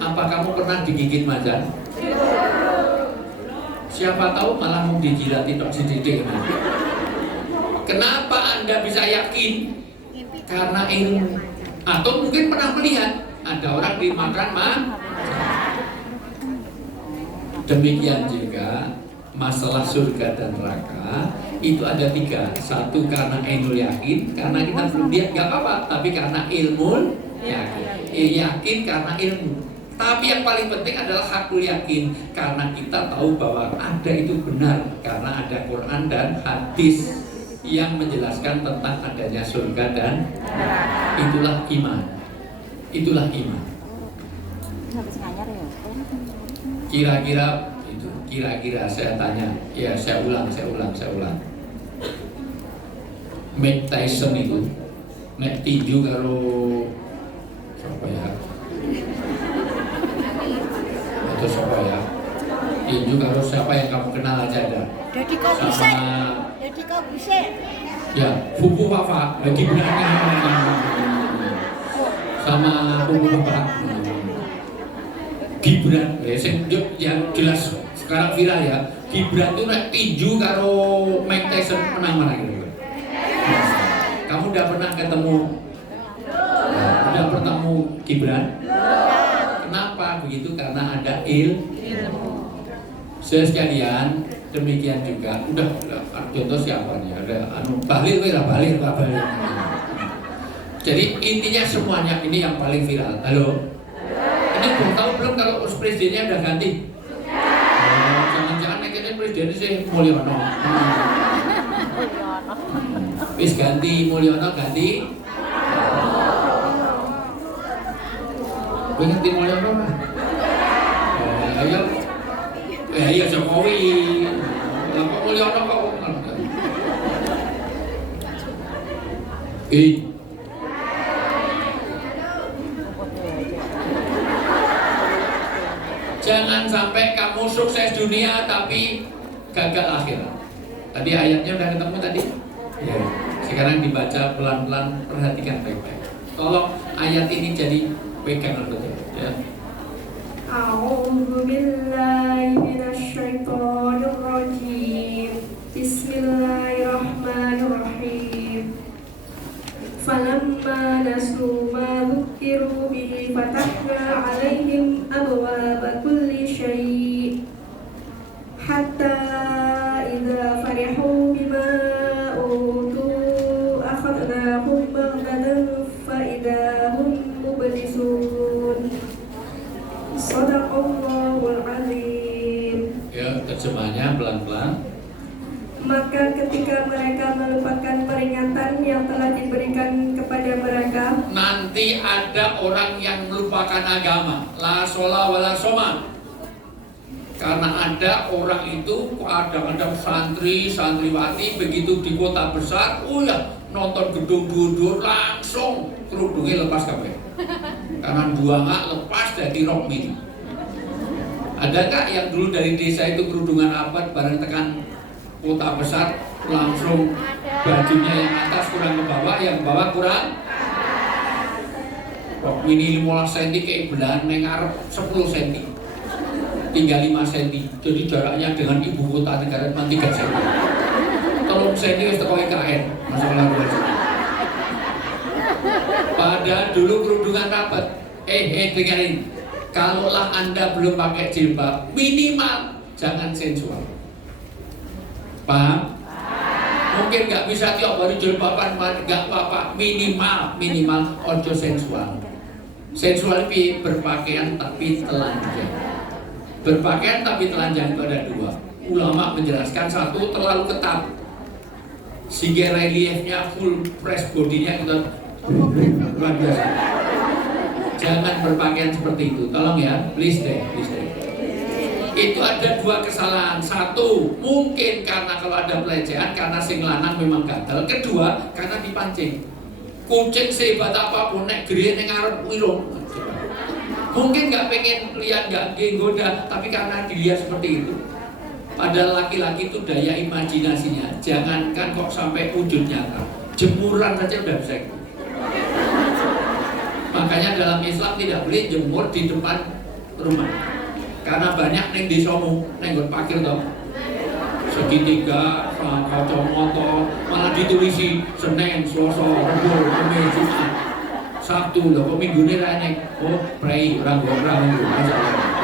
Apa kamu pernah digigit macan? Siapa tahu malah mau dijilati tok sidik. Kenapa Anda bisa yakin? Karena ilmu. Atau mungkin pernah melihat ada orang dimakan Demikian juga masalah surga dan neraka itu ada 3. Satu karena ainul yakin, karena kita belum lihat nggak apa-apa, tapi karena ilmu yakin. Yakin karena ilmu. Tapi yang paling penting adalah hakul yakin, karena kita tahu bahwa ada itu benar, karena ada Quran dan hadis yang menjelaskan tentang adanya surga dan itulah iman. Itulah iman. Kira-kira saya tanya, ya saya ulang. Mike Tyson itu nek tinju karo siapa ya? Atau siapa ya? Tinju karo siapa yang kamu kenal aja ada? Deddy Corbuzier. Deddy Corbuzier. Ya, Fufu Fafa lagi benarnya sama Fufu Fafa. Gibran, yang jelas sekarang viral ya. Gibran tuh nek tinju karo Mike Tyson menang mana gitu. Kamu udah pernah ketemu? Udah bertemu Gibran? Kenapa begitu? Karena ada ilmu. Sekalian demikian juga. Udah contoh siapa nih? Ada Bahlil. Jadi intinya semuanya ini yang paling viral. Halo. Ini belum tahu belum kalau presidennya udah ganti? Jangan-jangan neketnya presidennya sih Mulyono. Wis ganti Mulyono ganti. Ganti Mulyono mah. Ayo Jokowi. Lah Mulyono kok. Jangan sampai kamu sukses dunia tapi gagal akhirat. Tadi ayatnya udah ketemu tadi? Ya. Sekarang dibaca pelan-pelan, perhatikan baik-baik. Tolong ayat ini jadi pegangan betul ya. A'udzu billahi minasyaitonir rajim. Bismillahirrahmanirrahim. Falamma nasu ma dzukiru bihi fatahna 'alaihim abwaaba kulli syai' hatta idza farihu bima utu akhadnahum baghtatan fa idza hum mublisun. Shadaqallahul azim. Ya, terjemahnya pelan-pelan. Maka ketika mereka melupakan peringatan yang telah diberikan kepada mereka, nanti ada orang yang melupakan agama, la shola wala soma. Karena ada orang itu, kadang-kadang santriwati begitu di kota besar, nonton gedung dur langsung kerudungnya lepas kabeh. Karena dua nggak lepas dari rok mini. Ada nggak yang dulu dari desa itu kerudungan rapat bareng tekan kota besar langsung bajunya yang atas kurang ke bawah, yang bawah kurang rok mini 15 cm kayak belahan mengarep 10 cm tinggal 5 cm, jadi jaraknya dengan ibu kota negara cuma 3 cm 3 cm wis teko IKN masalah luar. Padahal dulu kerudungan rapat dengerin, kalaulah Anda belum pakai jilbab minimal jangan sensual. Paham? Mungkin nggak bisa tiap hari jilbaban, nggak apa-apa, minimal ojo sensual. Sensual itu berpakaian tapi telanjang. Berpakaian tapi telanjang itu ada 2. Ulama menjelaskan, 1 terlalu ketat sehingga reliefnya full press bodinya itu luar biasa. Jangan berpakaian seperti itu, tolong ya, please deh. Itu ada 2 kesalahan. 1, mungkin karena kalau ada pelecehan karena sing lanang memang gatel. 2, karena dipancing. Kucing sehebat apapun nek gede ning ngarep irung. Mungkin nggak pengen lihat, nggak goda, tapi karena dilihat seperti itu. Padahal laki-laki itu daya imajinasinya, jangankan kok sampai wujud nyata, jemuran saja udah bisa. Makanya dalam Islam tidak boleh jemur di depan rumah, karena banyak neng desomu, neng parkir toh, segitiga, kacamata, malah ditulisi Senin, Selasa, Rabu, Kamis, Jumat, Sabtu, loh kok minggu ini rene, oh pray orang masalah.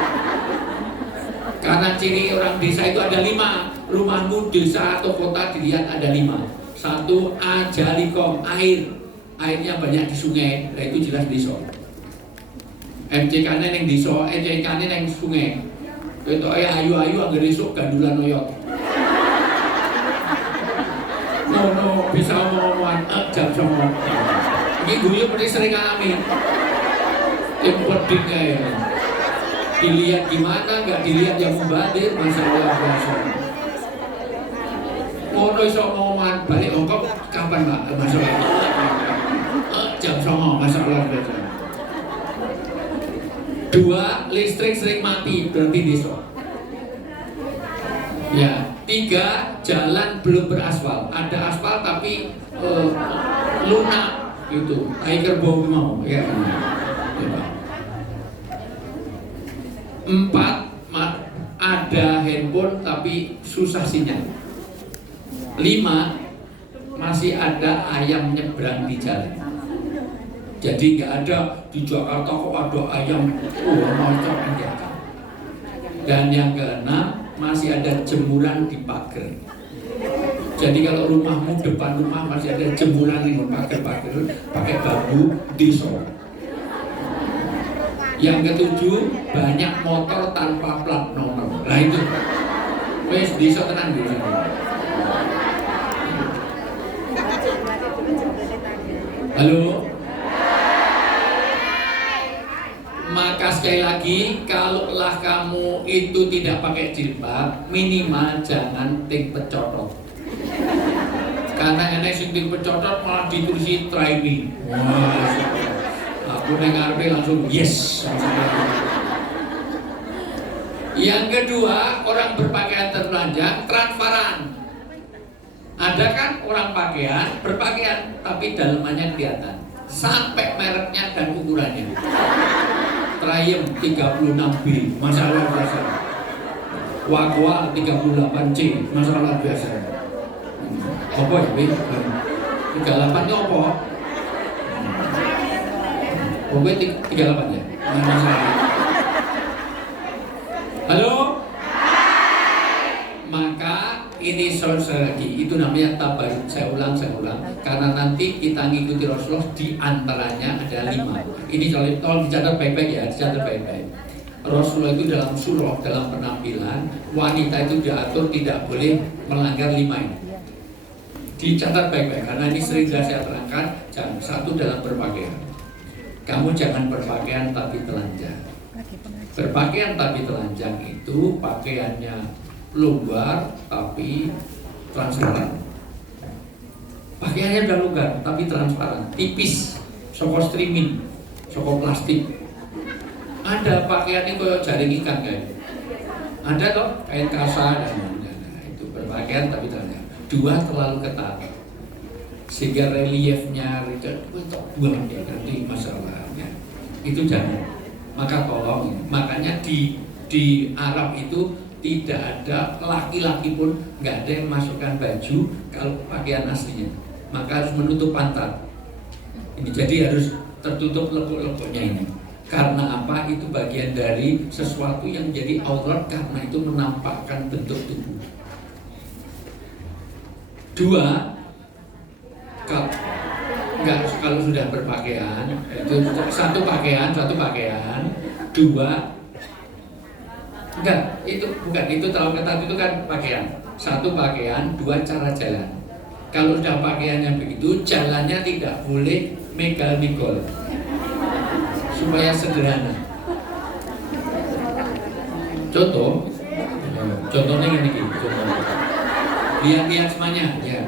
Karena ciri orang desa itu ada 5. Rumahmu desa atau kota dilihat ada 5. 1, ajalikom, air. Airnya banyak di sungai, nah itu jelas desa. MCK-nya yang desa, MCK-nya yang sungai. Itu ayu-ayu agar esok gandulan oyot. No, bisa omongan jam 9. Ini gue pernah sering alami. Yang penting ya. Dilihat gimana, nggak dilihat yang membadir, masalah biasa. Mau iso ngomongan balik Hongkong kapan Mbak? Masalah jam 9, masalah biasa. 2, listrik sering mati, berarti desa. Ya, 3, jalan belum beraspal. Ada aspal tapi lunak gitu. Air kerbau mau, ya. 4, ada handphone tapi susah sinyal. 5, masih ada ayam nyebrang di jalan. Jadi nggak ada di Jakarta kok ada ayam macam enggak. Dan yang ke-6, masih ada jemuran di pagar. Jadi kalau rumahmu depan rumah masih ada jemuran di pagar-pagar pakai bambu diso. Yang ke-7, banyak motor tanpa plat nomor. Nah itu, wes bisa tenang dulu. Halo. Maka sekali lagi, kalaulah kamu itu tidak pakai jilbab, minimal jangan ting pecotot. Karena enek sing ting pecotot malah ditulis try me. Wah. Aku dengar langsung yes. Yang kedua, orang berpakaian telanjang transparan. Ada kan orang berpakaian tapi dalamannya kelihatan sampai mereknya dan ukurannya. Triumph 36B, masalah biasa. Wagwal 38C, masalah biasa. Apa ya? 38 nya apa? Pokoknya 38 ya? Halo? Maka ini saudara lagi, itu namanya tabaruk. Saya ulang. Karena nanti kita ngikuti Rasulullah, di antaranya ada 5. Ini tolong dicatat baik-baik ya, dicatat baik-baik. Rasulullah itu dalam surah, dalam penampilan, wanita itu diatur tidak boleh melanggar 5 ini. Dicatat baik-baik, karena ini sering saya terangkan. Jangan, 1 dalam berpakaian. Kamu jangan berpakaian tapi telanjang. Berpakaian tapi telanjang itu pakaiannya longgar tapi transparan. Pakaiannya udah longgar tapi transparan, tipis, soko streaming, soko plastik. Ada pakaiannya kayak jaring ikan kayak. Ada toh kain kasa dan itu berpakaian tapi telanjang. 2, terlalu ketat. Sehingga reliefnya buang ya, nanti masalahnya itu jangan. Maka tolong, makanya di Arab itu tidak ada laki-laki pun nggak ada yang masukkan baju kalau pakaian aslinya, maka harus menutup pantat. Ini jadi harus tertutup lekuk-lekuknya ini. Karena apa? Itu bagian dari sesuatu yang menjadi aurat karena itu menampakkan bentuk tubuh. 2, kalau sudah berpakaian itu satu pakaian. 2, enggak, itu bukan, itu terlalu ketat, itu kan pakaian. 1 pakaian, 2 cara jalan. Kalau sudah pakaiannya begitu, jalannya tidak boleh megal-migol supaya sederhana. Contohnya ini, lihat semuanya ya.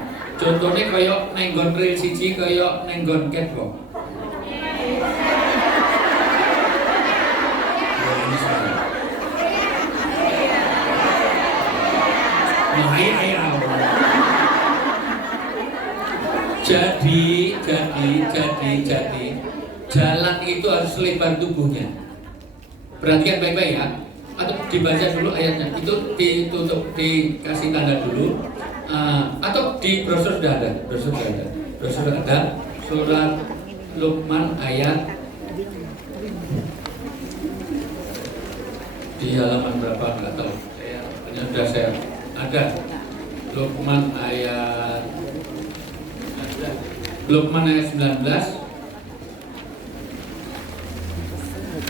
Contohnya kayak nenggon ril siji kayak nenggon catwalk. Jadi jalan itu harus selebar tubuhnya. Perhatikan baik-baik ya. Atau dibaca dulu ayatnya. Itu ditutup, dikasih tanda dulu. Atau di brosur sudah ada. Brosur ada. Surat Luqman ayat di halaman berapa nggak tahu. Saya ada. Luqman ayat 19.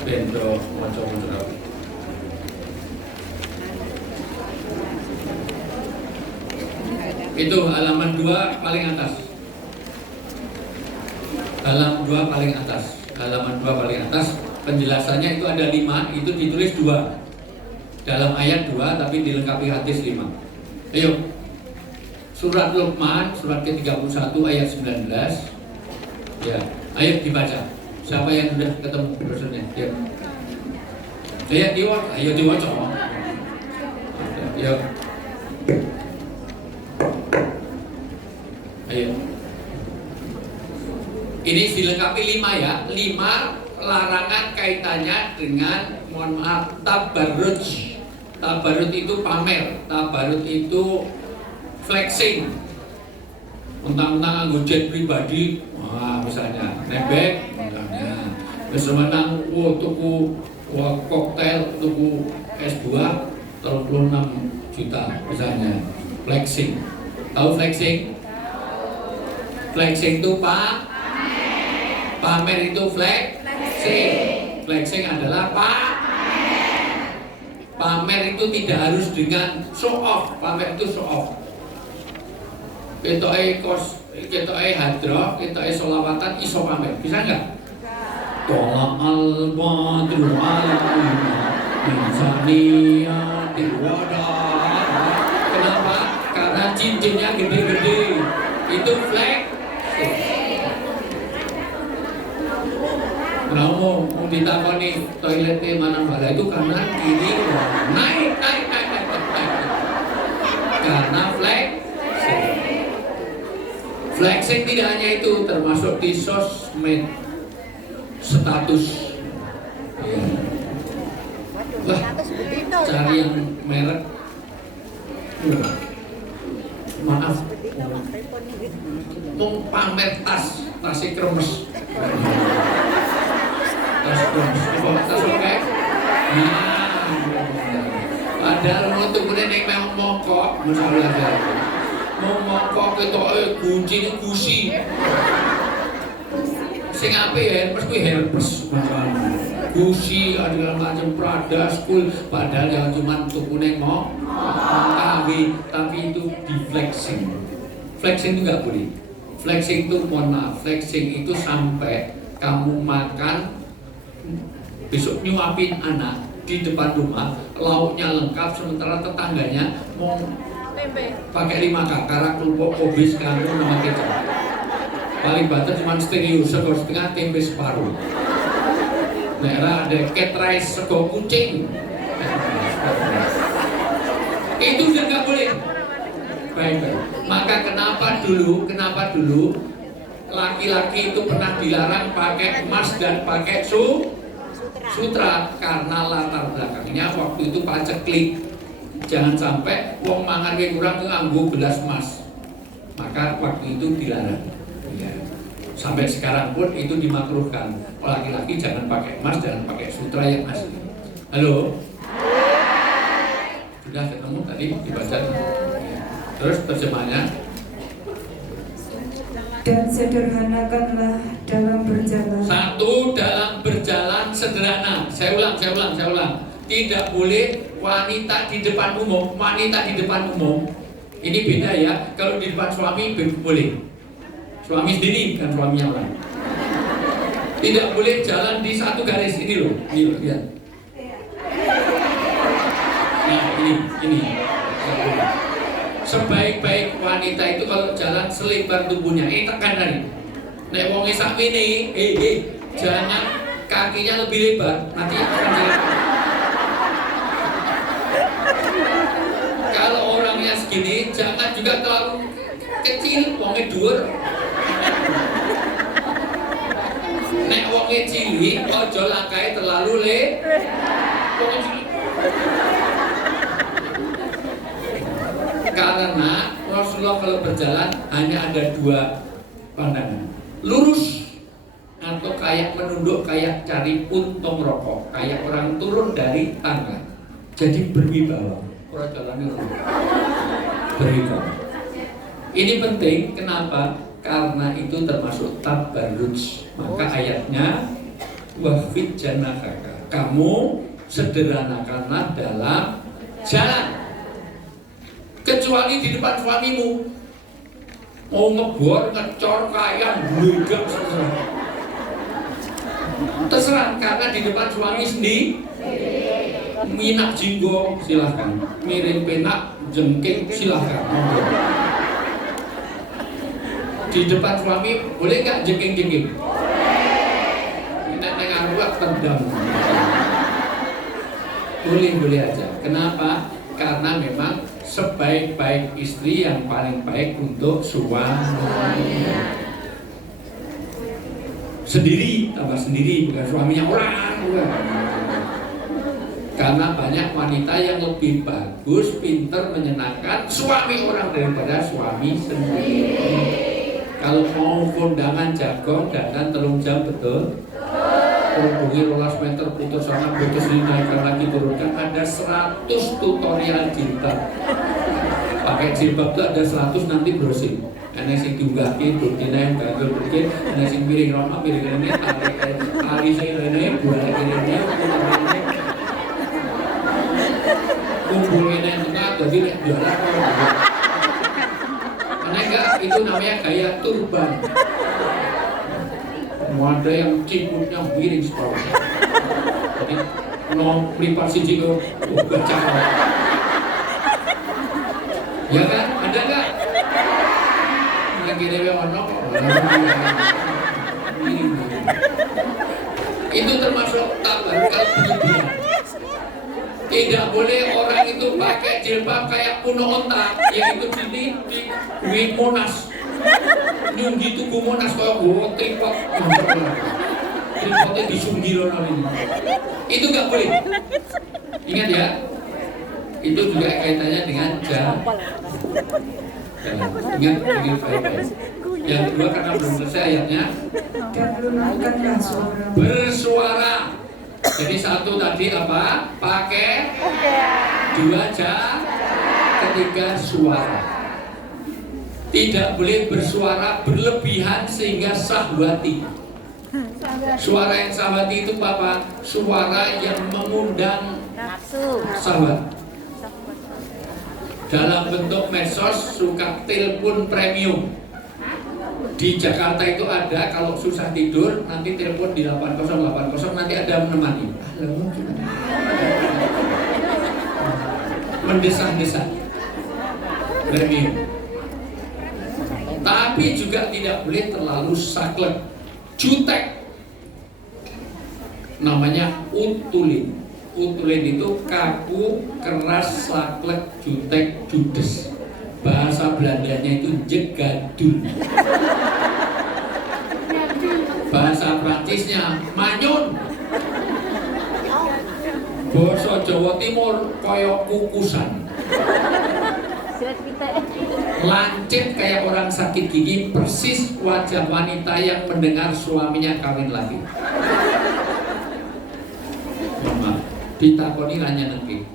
Bendo moco-moco. Itu halaman 2 paling atas. Halaman 2 paling atas. Penjelasannya itu ada 5, itu ditulis 2. Dalam ayat 2 tapi dilengkapi hadis 5. Ayo. Surat Luqman, surat ke-31 ayat 19. Ya, ayo dibaca. Siapa yang sudah ketemu brosurnya? Ya. Ayo diwaca. Ya. Ayo. Ini dilengkapi 5 ya. 5 larangan kaitannya dengan, mohon maaf, tabarruj. Tabarruj itu pamer, tabarruj itu flexing. Mentang-mentang anggo jet pribadi, misalnya nebek, misalnya. Terus menang, tuku koktail, tuku es buah, 36 juta, misalnya. Flexing. Tahu flexing? Flexing itu pamer itu flexing. Flexing adalah pamer itu tidak harus dengan show off. Pamer itu show off. Kita hadroh, kita solawatan iso pamer. Bisa nggak? Tolak al-badru alaina insaniya diwada. Kenapa? Karena cincinnya gede-gede. Itu flexing. Mau ditakoni toiletnya mana bala itu karena kiri naik. Karena flexing tidak hanya itu, termasuk di sosmed, status. Ya. Wah, cari yang merek. Maaf. Pamer tasnya kremes. Tas oke. Padahal mau tukunya nek mau mongkok, masalah ya. Mau mongkok ketoke kuncine gusi. Sing apik ya, mesti herpes masalah. Gusi ada macam Prada, School, padahal yang cuma tukune mau tapi itu di flexing. Flexing itu nggak boleh. Flexing itu mohon maaf, flexing itu sampai kamu makan besok nyuapin anak di depan rumah, lauknya lengkap, sementara tetangganya mau pakai 5 kakara, kerupuk, kobis, kangkung, nama kecap. Paling banter cuma setengah tempe separuh. Daerah ada cat rice, sego kucing. Itu sudah nggak boleh. Baik. Maka kenapa dulu laki-laki itu pernah dilarang pakai emas dan pakai sutra, karena latar belakangnya waktu itu paceklik. Jangan sampai wong mangan yang kurang nganggo gelas emas. Maka waktu itu dilarang. Ya. Sampai sekarang pun itu dimakruhkan. Laki-laki jangan pakai emas, jangan pakai sutra yang asli. Halo? Sudah ketemu tadi dibaca. Terus terjemahnya. Dan sederhanakanlah dalam berjalan. 1. Dalam berjalan sederhana. Saya ulang. Tidak boleh wanita di depan umum. Ini beda ya. Kalau di depan suami boleh. Suami sendiri, bukan suaminya orang. Tidak boleh jalan di satu garis. Ini loh, lihat. Nah, ini. sebaik-baik wanita itu kalau jalan selebar tubuhnya. Tekan tadi. Nek wonge sak ini, jangan kakinya lebih lebar, nanti akan jalan. Kalau orangnya segini, jangan juga terlalu kecil, wonge dhuwur. Nek wonge cilik, ojo langkahe terlalu wonge cilik. Karena Rasulullah kalau berjalan hanya ada dua pandangan, lurus atau kayak menunduk, kayak cari puntung rokok, kayak orang turun dari tangga. Jadi berwibawa, orang jalannya berwibawa. Ini penting, kenapa? Karena itu termasuk tabarruj. Maka ayatnya wahfid janahaka, kamu sederhanakanlah dalam jalan, kecuali di depan suamimu. Mau ngebor, ngecor, kayang, gelegang, terserah. Karena di depan suami sendiri, minak jinggo silahkan, miring penak jengking silahkan. Di depan suami boleh nggak jengking-jengking? Minak tengah ruak tendang. Boleh aja. Kenapa? Karena memang sebaik-baik istri yang paling baik untuk suami. Sendiri, tambah sendiri, bukan suaminya orang. Karena banyak wanita yang lebih bagus, pinter, menyenangkan suami orang daripada suami sendiri. Kalau mau kondangan jago, dandan 3 jam betul. Kerudungi 12 meter, putus sana, putus ini, naikkan lagi, turunkan. Ada 100 tutorial jilbab. Pakai jilbab itu ada 100, nanti browsing. Ada yang diunggahkan, buktinya yang gagal bikin, ada yang miring rono, miring ini, tarik ini, buat ini, kumpulin yang tengah, jadi jualan. Karena enggak, itu namanya gaya turban. Ada yang ciputnya miring separuh. Jadi no melipat siji ke baca. Ya kan? Ada nggak? Yang kira-kira ono. Itu termasuk tabar kalau berlebihan. Tidak boleh orang itu pakai jilbab kayak kuno onta, yaitu di Monas. Nyunggi tugu Monas kaya tripod. Tripodnya disunggir orang ini. Itu nggak boleh. Ingat ya. Itu juga kaitannya dengan jalan. Ingat baik-baik. Yang kedua, karena belum selesai ayatnya, Dan lunakkanlah suara. bersuara. Jadi satu tadi apa? Pakai. Dua ketiga suara. Tidak boleh bersuara berlebihan sehingga sahwati. Suara yang sahwati itu apa? Suara yang mengundang sahwat. Dalam bentuk medsos, suka telepon premium. Di Jakarta itu ada, kalau susah tidur nanti telepon di 8080, nanti ada menemani. Mendesah-desah premium. Tapi juga tidak boleh terlalu saklek, jutek. Namanya utulin. Utulin itu kaku, keras, saklek, jutek, judes. Bahasa Belandanya itu jegadul. Bahasa Prancisnya manyun. Basa Jawa Timur koyo kukusan. Lancip kayak orang sakit gigi, persis wajah wanita yang mendengar suaminya kawin lagi. Mama, ditakoni ranya nengki.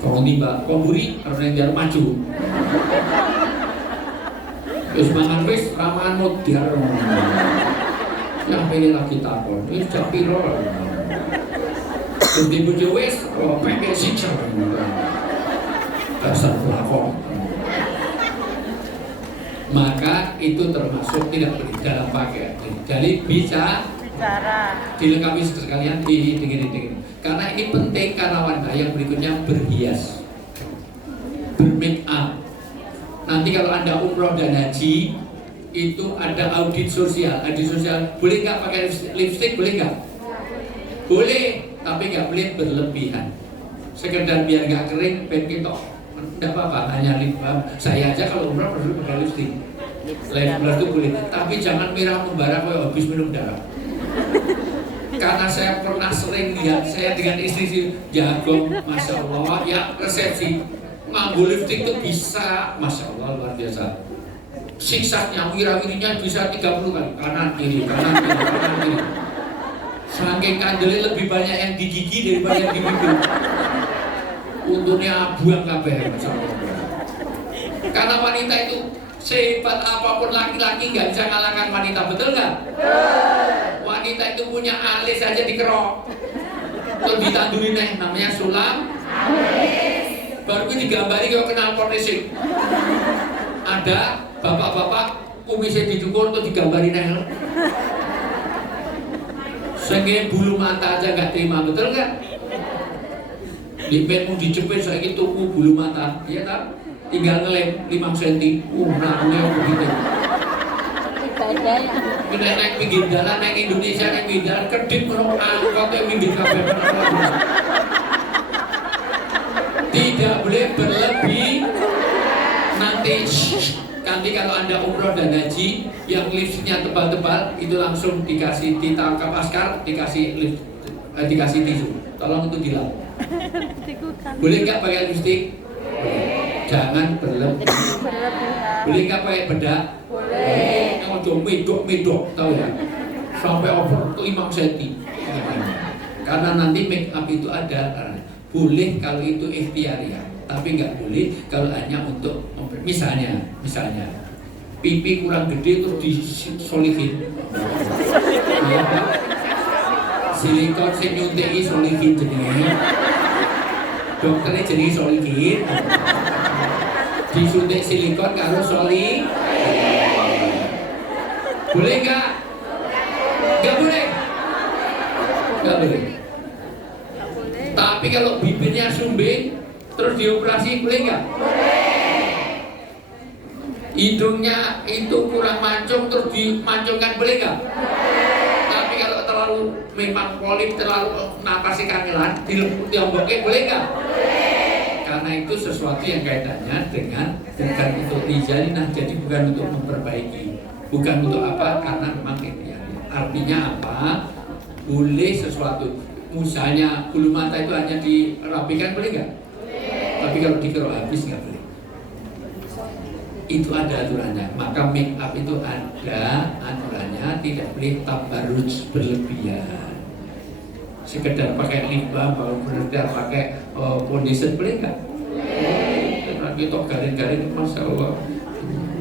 Kau tiba, kau buri, karena yang biar maju. Terus mangan wis, ramaan mutiar. Yang pilih lagi takon, ini sudah piro. Terus dibujuk wis, oh pengen siksa. Dasar pelakon. Maka itu termasuk tidak boleh dalam pakaian. Jadi bisa dilengkapi sekalian dingin. Karena ini penting, karena wanita yang berikutnya berhias. bermake up. Nanti kalau Anda umroh dan haji itu ada audit sosial. Audit sosial boleh nggak pakai lipstick? Boleh nggak? Boleh, tapi nggak boleh berlebihan. Sekedar biar nggak kering, pengen tok, nggak apa-apa, hanya lip balm. Saya aja kalau umroh perlu pakai lipstick. Lip balm itu boleh, tapi jangan merah membara kayak habis minum darah. Karena saya pernah sering lihat, saya dengan istri jagung, masya Allah, ya resepsi ngambil lipstick itu bisa, masya Allah luar biasa. Siksanya, wira-wirinya bisa 30 kali, kanan kiri, kanan kiri, kanan kiri. Saking kandelnya lebih banyak yang di gigi daripada yang di bibir. Untungnya abuang kabeh, masya Allah. Karena wanita itu sehebat apapun laki-laki nggak bisa ngalahkan wanita, betul nggak? Wanita itu punya alis aja dikerok, terus ditanduri neh, namanya sulam. Baru ini digambari kalau kenal polisi. Ada bapak-bapak kumisnya dicukur tuh digambari neh. Sehingga bulu mata aja nggak terima, betul nggak? Lipenmu dijepit saya gitu bulu mata, iya tak? Tinggal ngelem 5 cm. Namanya begitu. Kita naik pinggir jalan, naik Indonesia, naik pinggir jalan, kedip menurut angkot yang pinggir kabel. Tidak boleh berlebih. Nanti kalau Anda umroh dan haji, yang lipstiknya tebal-tebal, itu langsung dikasih ditangkap askar, dikasih tisu. Tolong itu dilap. Boleh nggak pakai lipstik? Jangan berlebih. Boleh nggak pakai bedak? Boleh. Yang udah medok, tahu ya? Sampai over 5 cm. Karena nanti make up itu ada. Boleh kalau itu ikhtiariah, tapi nggak boleh kalau hanya untuk misalnya pipi kurang gede terus disolihin. Ya, silikon sing nyuntik solihin jenenge. Dokternya jadi solihin. Disuntik silikon karo soli. Boleh nggak? Nggak boleh. Nggak boleh. Tapi kalau bibirnya sumbing terus dioperasi boleh nggak? Boleh. Hidungnya itu kurang mancung terus dimancungkan boleh nggak? Boleh. Tapi kalau terlalu memang polip terlalu napasnya kangelan diomboknya boleh nggak? Boleh. Karena itu sesuatu yang kaitannya dengan bukan untuk dijalinah, jadi bukan untuk memperbaiki, bukan untuk apa, karena memang artinya apa? Boleh sesuatu, misalnya bulu mata itu hanya dirapikan boleh nggak? Tapi kalau dikerok habis nggak boleh. Itu ada aturannya. Maka make up itu ada aturannya, tidak boleh tabarruj berlebihan. Sekedar pakai lip balm, kalau sekedar pakai foundation boleh nggak? Boleh. Kita garing-garing, masya Allah.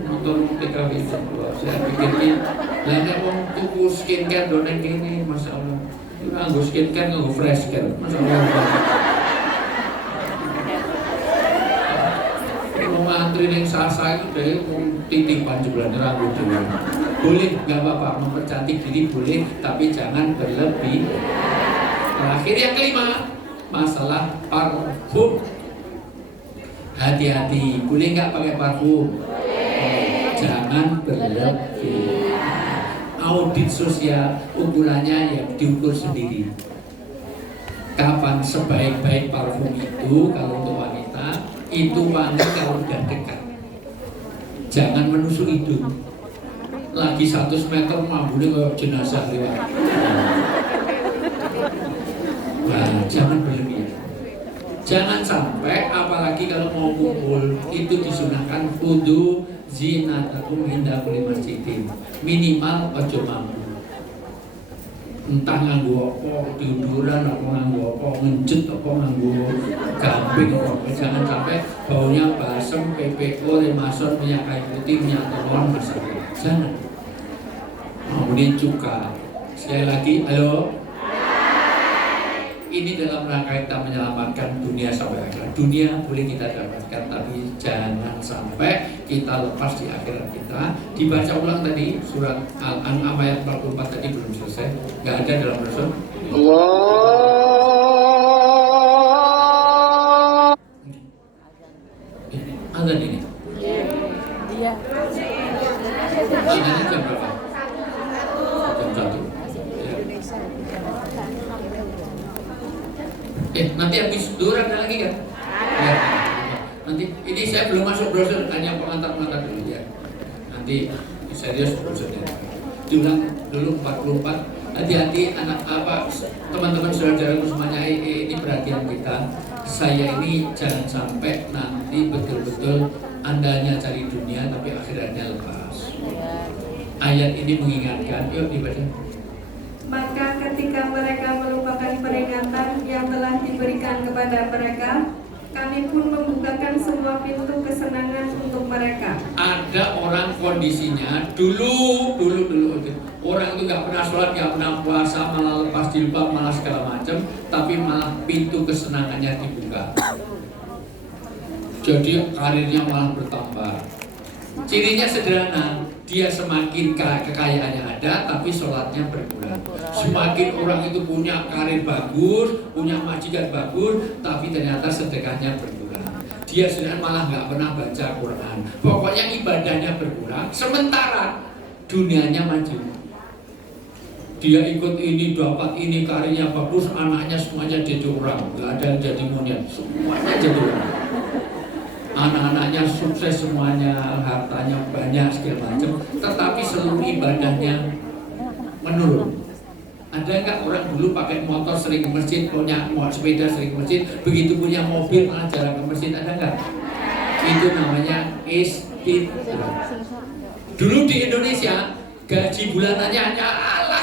Nonton TKW itu, saya pikirin, lainnya mau tuku skincare donen gini, masya Allah. Itu nganggo skincare, nganggo fresh care, masya Allah. Kalau ngantri yang sasa itu deh, titipan jumlah rambut dulu. Boleh, nggak apa-apa, mempercantik diri boleh, tapi jangan berlebih. Terakhir yang kelima, masalah parfum. Hati-hati, boleh nggak pakai parfum? Jangan berlebih. Audit sosial ukurannya yang diukur sendiri. Kapan sebaik-baik parfum itu kalau untuk wanita itu wangi kalau udah dekat. Jangan menusuk hidung. Lagi 100 meter mambulnya kayak jenazah lewat. Nah, jangan berlebihan. Jangan sampai apalagi kalau mau kumpul itu disunahkan wudu zinatakum inda kulli masjidin. Minimal ojo mampu. Entah nganggo apa, diunduran apa nganggo apa, ngenjet apa nganggo gamping apa. Jangan sampai baunya balsem, PPO, remason, minyak kayu putih, minyak telur, masalah. Jangan. Kemudian cuka. Sekali lagi, halo. Ini dalam rangka kita menyelamatkan dunia sampai akhirat. Dunia boleh kita dapatkan, tapi jangan sampai kita lepas di akhirat kita. Dibaca ulang tadi surat Al-An'am ayat 44 tadi belum selesai, nggak ada dalam Rasul. Allah. Nanti habis duhur ada lagi kan? Ya. Nanti ini saya belum masuk brosur, hanya pengantar dulu ya. Nanti serius brosurnya. Diulang dulu 44. Hati-hati anak teman-teman saudara-saudara semuanya, ini perhatian kita. Saya ini jangan sampai nanti betul-betul Anda hanya cari dunia tapi akhiratnya lepas. Ayat ini mengingatkan, yuk dibaca. Maka ketika mereka melupakan peringatan yang telah diberikan kepada mereka, kami pun membukakan semua pintu kesenangan untuk mereka. Ada orang kondisinya dulu orang itu nggak pernah sholat, nggak pernah puasa, malah lepas jilbab, malah segala macam, tapi malah pintu kesenangannya dibuka. Jadi karirnya malah bertambah. Cirinya sederhana, dia semakin kekayaannya ada, tapi sholatnya berkurang. Semakin orang itu punya karir bagus, punya majikan bagus, tapi ternyata sedekahnya berkurang. Dia sebenarnya malah nggak pernah baca Quran. Pokoknya ibadahnya berkurang, sementara dunianya maju. Dia ikut ini, dapat ini, karirnya bagus, anaknya semuanya jadi orang, nggak ada yang jadi monyet, semuanya jadi orang. Anak-anaknya sukses semuanya, hartanya banyak segala macam, tetapi seluruh ibadahnya menurun. Ada nggak orang dulu pakai motor sering ke masjid, punya sepeda sering ke masjid, begitu punya mobil malah jarang ke masjid, ada nggak? Itu namanya istirahat. Dulu di Indonesia gaji bulanannya hanya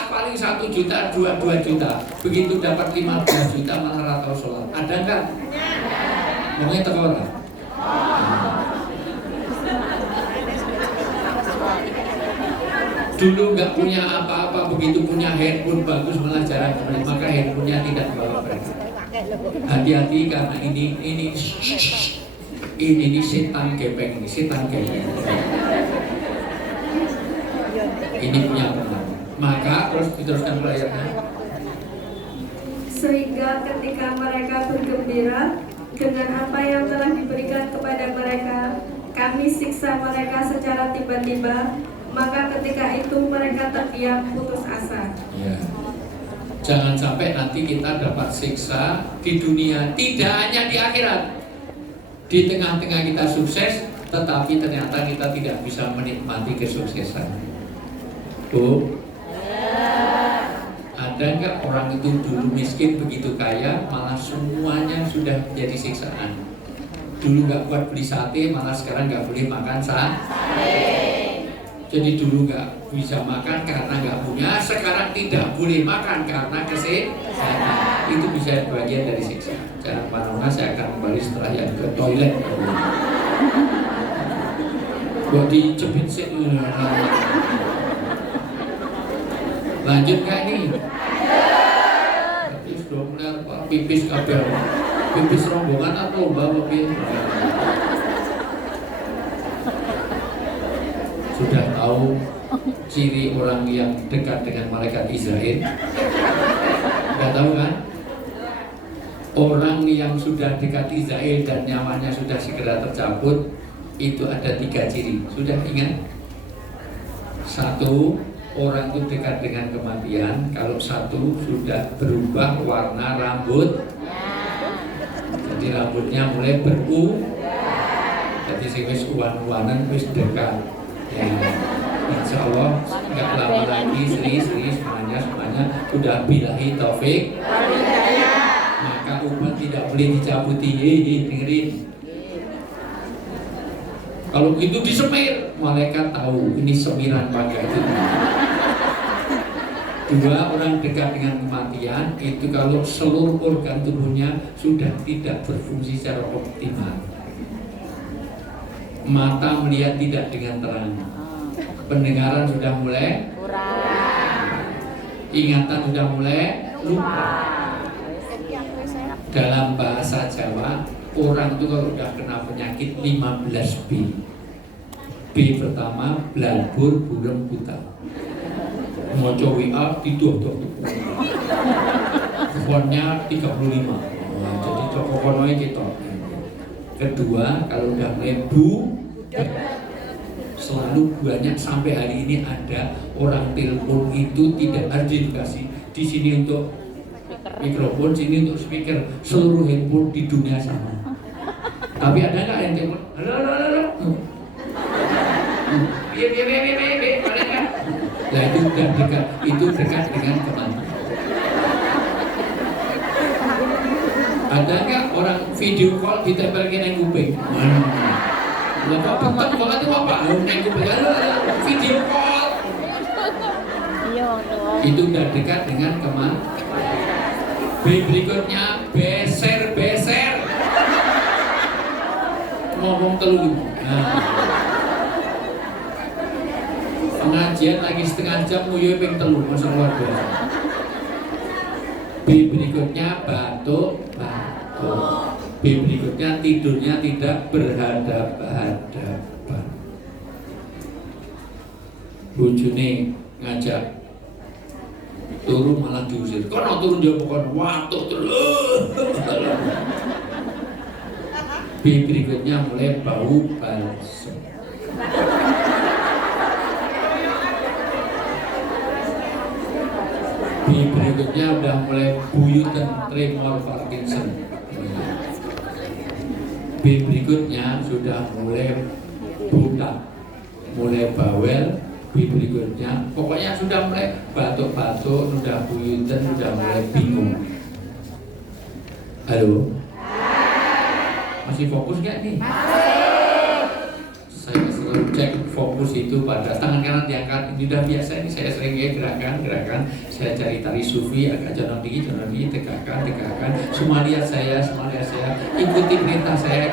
paling 1 juta, 2 juta. Begitu dapat 15 juta malah ratau sholat. Ada nggak? Ngomongnya terlalu. Dulu nggak punya apa-apa, begitu punya handphone bagus malah jarang kembali, maka handphonenya tidak bawa pergi. Hati-hati karena ini setan gepeng, ini punya benar. Maka terus diteruskan pelayannya. Sehingga ketika mereka bergembira dengan apa yang telah diberikan kepada mereka, kami siksa mereka secara tiba-tiba. Maka ketika itu mereka terdiam putus asa. Ya. Jangan sampai nanti kita dapat siksa di dunia, tidak hanya di akhirat. Di tengah-tengah kita sukses, tetapi ternyata kita tidak bisa menikmati kesuksesan. Bu, ada nggak orang itu dulu miskin begitu kaya, malah semuanya sudah jadi siksaan. Dulu nggak buat beli sate, malah sekarang nggak boleh makan sate. Jadi dulu nggak bisa makan karena nggak punya, sekarang tidak boleh makan karena kesehatan. Itu bisa bagian dari siksa. Jangan kemana-mana, saya akan kembali setelah yang ke toilet. Buat dijepit sih. Lanjut nggak nih? Tapi sudah mulai pipis kabel, pipis rombongan atau bawa pipis? Sudah tahu ciri orang yang dekat dengan malaikat Israel? Nggak tahu kan? Orang yang sudah dekat Israel dan nyawanya sudah segera tercabut, itu ada 3 ciri. Sudah ingat? 1, orang itu dekat dengan kematian. Kalau 1 sudah berubah warna rambut, jadi rambutnya mulai jadi sing wis uwan-uwanan wis dekat. Ya, insya Allah nggak lama lagi Sri semuanya udah bilahi taufik, maka umat tidak boleh dicabuti. Dengerin, kalau begitu disemir, malaikat tahu ini semiran pakai itu. 2, orang dekat dengan kematian itu kalau seluruh organ tubuhnya sudah tidak berfungsi secara optimal. Mata melihat tidak dengan terang, pendengaran sudah mulai kurang, ingatan sudah mulai lupa. Dalam bahasa Jawa, orang itu kalau sudah kena penyakit 15 B. B pertama, blabur, burem, buta. Moco WA, didoh-doh. Fontnya 35. Jadi cokok-cokoknya kita. Kedua, kalau udah mulai selalu banyak sampai hari ini ada orang telepon itu tidak harus diedukasi di sini untuk mikrofon, sini untuk speaker, seluruh handphone di dunia sama. Tapi ada nggak yang telepon? Halo, halo, halo. Iya, ada nggak? Nah itu udah dekat dengan kematian. Ada nggak orang video call ditempelin yang kuping? Lah kok betul banget itu Bapak? Yang kuping, halo, video call. Iya, tuh. Itu udah dekat dengan kematian. Berikutnya beser. Ngomong telu. Nah. Pengajian lagi setengah jam nguyu ping telu, masa luar biasa. Berikutnya batuk. Berikutnya tidurnya tidak berhadap-hadapan. Bojone ngajak turun malah diusir. Kono turun dia bukan waktu terus. Berikutnya mulai bau balsam. Berikutnya udah mulai buyutan tremor Parkinson. Berikutnya sudah mulai buta, mulai bawel. Berikutnya pokoknya sudah mulai batuk-batuk, sudah buyutan, sudah mulai bingung. Halo? Masih fokus nggak nih? Saya selalu cek fokus itu pada tangan kanan diangkat. Ini udah biasa, ini saya sering ya gerakan. Saya cari tari sufi, agak jalan tinggi, tegakkan. Semua lihat saya. Ikuti perintah saya.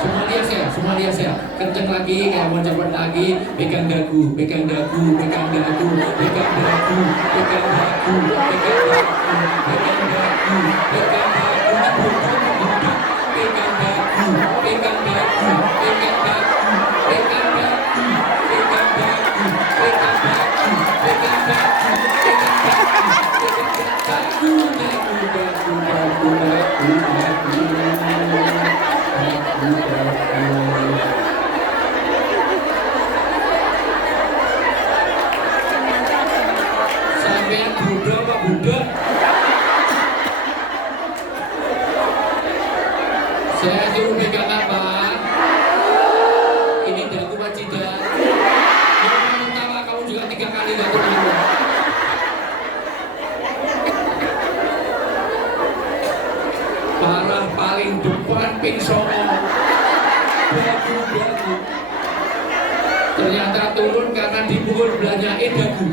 Semua lihat saya. Kenceng lagi, kayak mau cepet lagi. Pegang dagu. Sampai Buddha. Saya suruh pegang apa? Ini dagu tidak. Kalau kamu tawa, kamu juga 3 kali dagu. Parah paling depan ping songo. Dagu. Ternyata turun karena dipukul belanyain dagu.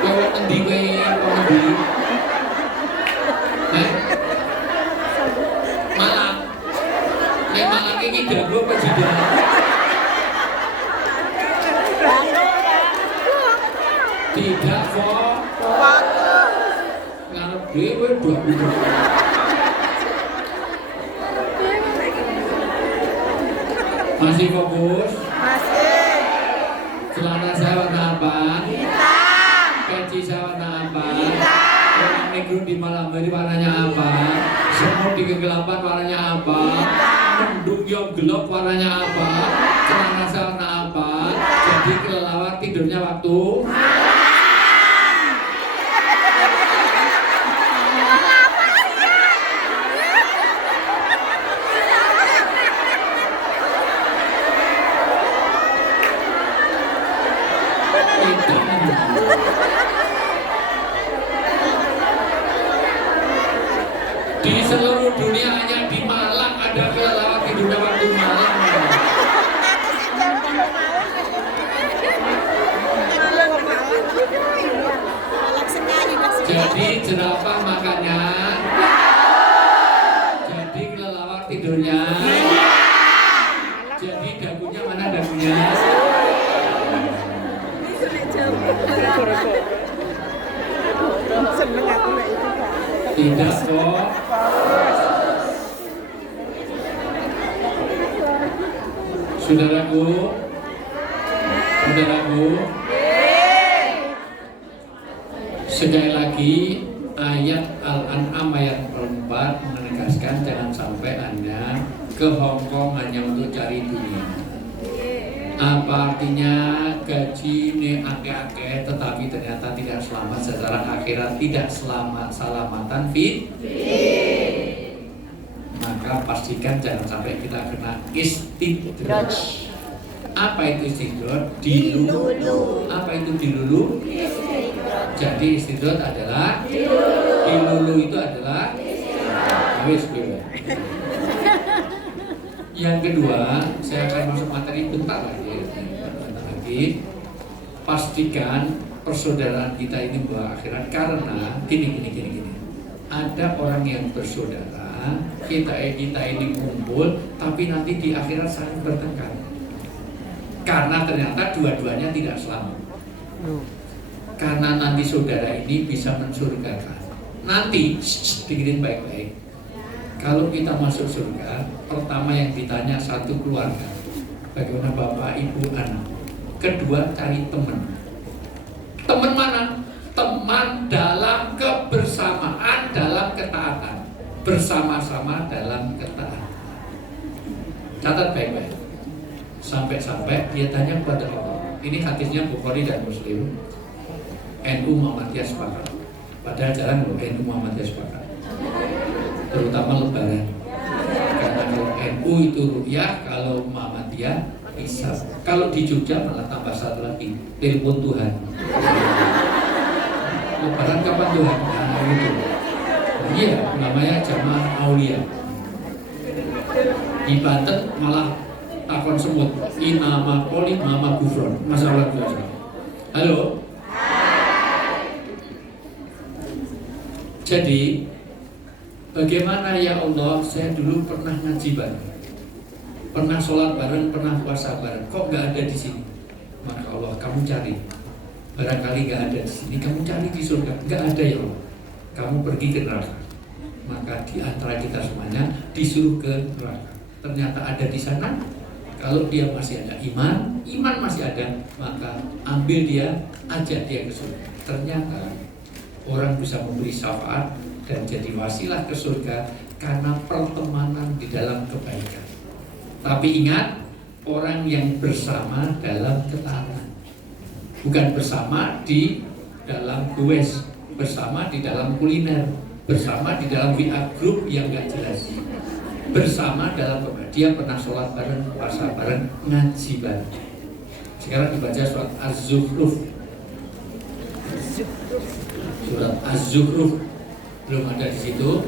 Lewat endi kowe kondi? Malang. Nek Malang iki dago apa jidat? Tidak kok. Ngarep dhewe dago. Masih fokus? Masih. Celana saya warna apa? Hitam. Peci saya warna apa? Hitam. Orang negro di malam hari warnanya apa? Semut di kegelapan warnanya apa? Mendung yang gelap warnanya apa? Celana saya warna apa? Jadi kelelawar tidurnya waktu? Di seluruh dunia hanya di Malang ada kelelawar tidurnya waktu malam. Jadi jerapah makannya. Jadi kelelawar tidurnya. Jadi dagunya mana dagunya? Seneng aku nek itu. Tidak kok. Saudaraku, sekali lagi ayat Al-An'am ayat 4 menegaskan jangan sampai Anda ke Hong Kong hanya untuk cari dunia. Apa artinya gaji ne akeh-akeh tetapi ternyata tidak selamat secara akhirat, tidak selamat salamatan fit. Maka pastikan jangan sampai kita kena istidraj. Apa itu istidraj? Dilulu. Apa itu dilulu? Jadi istidraj adalah dilulu itu adalah wis. Yang kedua, saya akan masuk materi bentar lagi. Pastikan persaudaraan kita ini membawa akhirat karena gini. Ada orang yang bersaudara, kita ini kumpul, tapi nanti di akhirat saling bertengkar. Karena ternyata dua-duanya tidak selamat. Karena nanti saudara ini bisa mensurgakan. Nanti, dengerin baik-baik. Kalau kita masuk surga, pertama yang ditanya satu keluarga, bagaimana bapak, ibu, anak. Kedua, cari teman. Teman mana? Teman dalam kebersamaan, dalam ketaatan. Bersama-sama dalam ketaatan. Catat baik-baik. Sampai-sampai dia tanya kepada Allah. Ini hadisnya Bukhari dan Muslim. NU Muhammadiyah sepakat. Padahal jarang loh NU Muhammadiyah sepakat. Terutama lebaran. Karena kalau NU itu ru'yah, kalau Muhammadiyah hisab. Kalau di Jogja malah tambah satu lagi, telepon Tuhan. Lebaran kapan Tuhan? Nah, gitu. Iya, namanya jamaah aulia. Di Banten malah takon semut, imama poli, mama gufron. Masalah biasa. Halo. Jadi bagaimana ya Allah, saya dulu pernah ngaji bareng, pernah sholat bareng, pernah puasa bareng, kok nggak ada di sini? Maka Allah, kamu cari, barangkali nggak ada di sini, kamu cari di surga, nggak ada ya Allah, kamu pergi ke neraka. Maka di antara kita semuanya disuruh ke neraka. Ternyata ada di sana. Kalau dia masih ada iman masih ada, maka ambil dia, ajak dia ke surga. Ternyata orang bisa memberi syafaat dan jadi wasilah ke surga karena pertemanan di dalam kebaikan. Tapi ingat, orang yang bersama dalam ketaatan, bukan bersama di dalam goes, bersama di dalam kuliner, bersama di dalam WA group yang gak jelas, bersama dalam kebaikan. Dia pernah sholat bareng, puasa bareng, ngaji bareng. Sekarang dibaca surat Az-Zukhruf. Surat Az-Zukhruf belum ada di situ.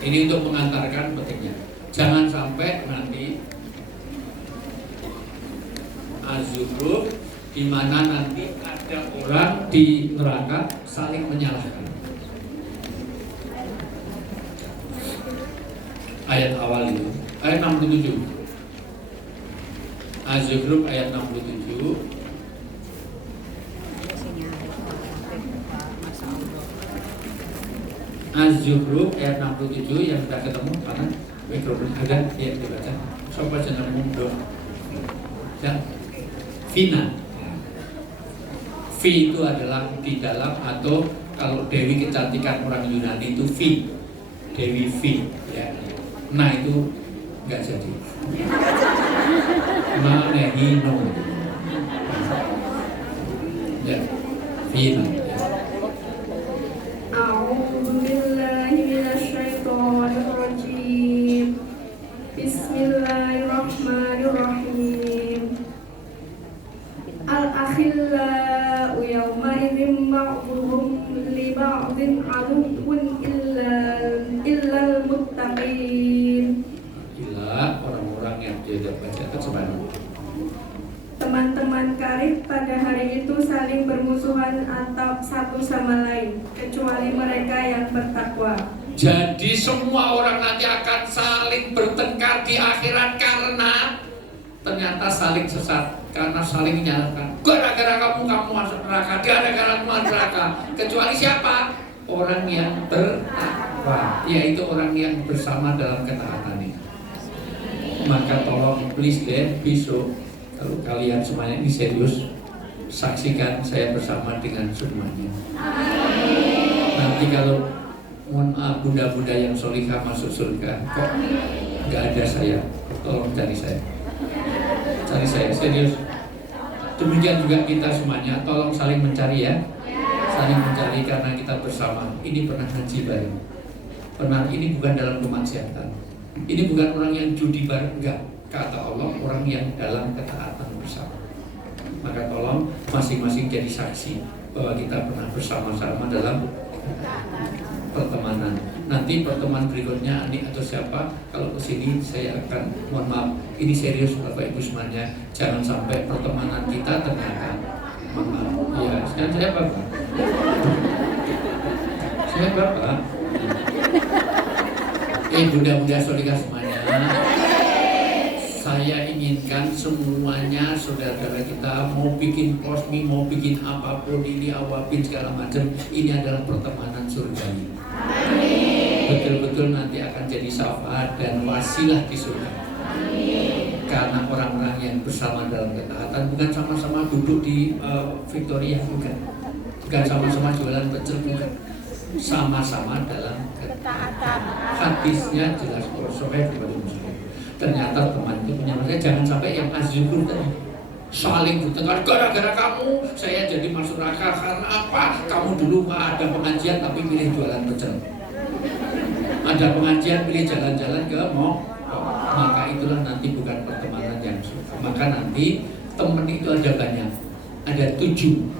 Ini untuk mengantarkan pentingnya. Jangan sampai nanti Az-Zukhruf di mana nanti ada orang di neraka saling menyalahkan. Ayat awal itu, ayat 67. Az-Zukhruf ayat 67. Az-Zukhruf ayat 67 yang sudah ketemu karena mikrofon ada, ya dibaca. Coba jangan mundur. Ya, Vina. Vi itu adalah di dalam, atau kalau Dewi kecantikan orang Yunani itu Vi, Dewi Vi. Ya. Nah itu nggak jadi. Manehino. Ya, Vina. Bismillahirrahmanirrahim. Al-akhillau yawma'idhin ba'duhum li ba'dhin aduwwun illal muttaqin. Illa orang-orang yang tidak baca terjemahan. Teman-teman karib pada hari itu saling bermusuhan atau satu sama lain, kecuali mereka yang bertakwa. Jadi semua orang nanti akan saling bertengkar di akhirat karena ternyata saling sesat, karena saling menyalahkan. Gara-gara kamu masuk neraka, gara-gara kamu masuk neraka. Kecuali siapa? Orang yang bertakwa, yaitu orang yang bersama dalam ketaatan ini. Maka tolong please deh, besok kalau kalian semuanya ini serius, saksikan saya bersama dengan semuanya. Nanti kalau mohon maaf bunda-bunda yang solihah masuk surga, kok nggak ada saya, tolong cari saya. cari saya, serius. Demikian juga kita semuanya, tolong saling mencari ya. Saling mencari karena kita bersama. Ini pernah ngaji bareng. Pernah, ini bukan dalam kemaksiatan. Ini bukan orang yang judi bareng, enggak. Kata Allah, orang yang dalam ketaatan bersama. Maka tolong masing-masing jadi saksi bahwa kita pernah bersama-sama dalam pertemanan. Nanti pertemuan berikutnya Ani atau siapa kalau kesini saya akan mohon maaf, ini serius Bapak Ibu semuanya, jangan sampai pertemanan kita ternyata maaf. Ya, sekarang saya Bapak. Saya Bapak. Bunda-bunda saudara semuanya, saya inginkan semuanya saudara-saudara kita mau bikin posmi, mau bikin apapun ini awapin segala macam, ini adalah pertemanan surgawi. Betul-betul nanti akan jadi syafaat dan wasilah di surga. Karena orang-orang yang bersama dalam ketaatan bukan sama-sama duduk di Victoria, bukan sama-sama jualan pecel, bukan. Sama-sama dalam ketaatan. Hadisnya jelas Sahih kepada Muslim. Ternyata teman itu punya masalah. Jangan sampai yang asyukur tadi saling bertengkar, gara-gara kamu saya jadi masuk neraka. Karena apa? Kamu dulu ada pengajian tapi pilih jualan pecel, ada pengajian pilih jalan-jalan ke mall. Maka itulah nanti bukan pertemanan yang suka. Maka nanti teman itu ada banyak, ada 7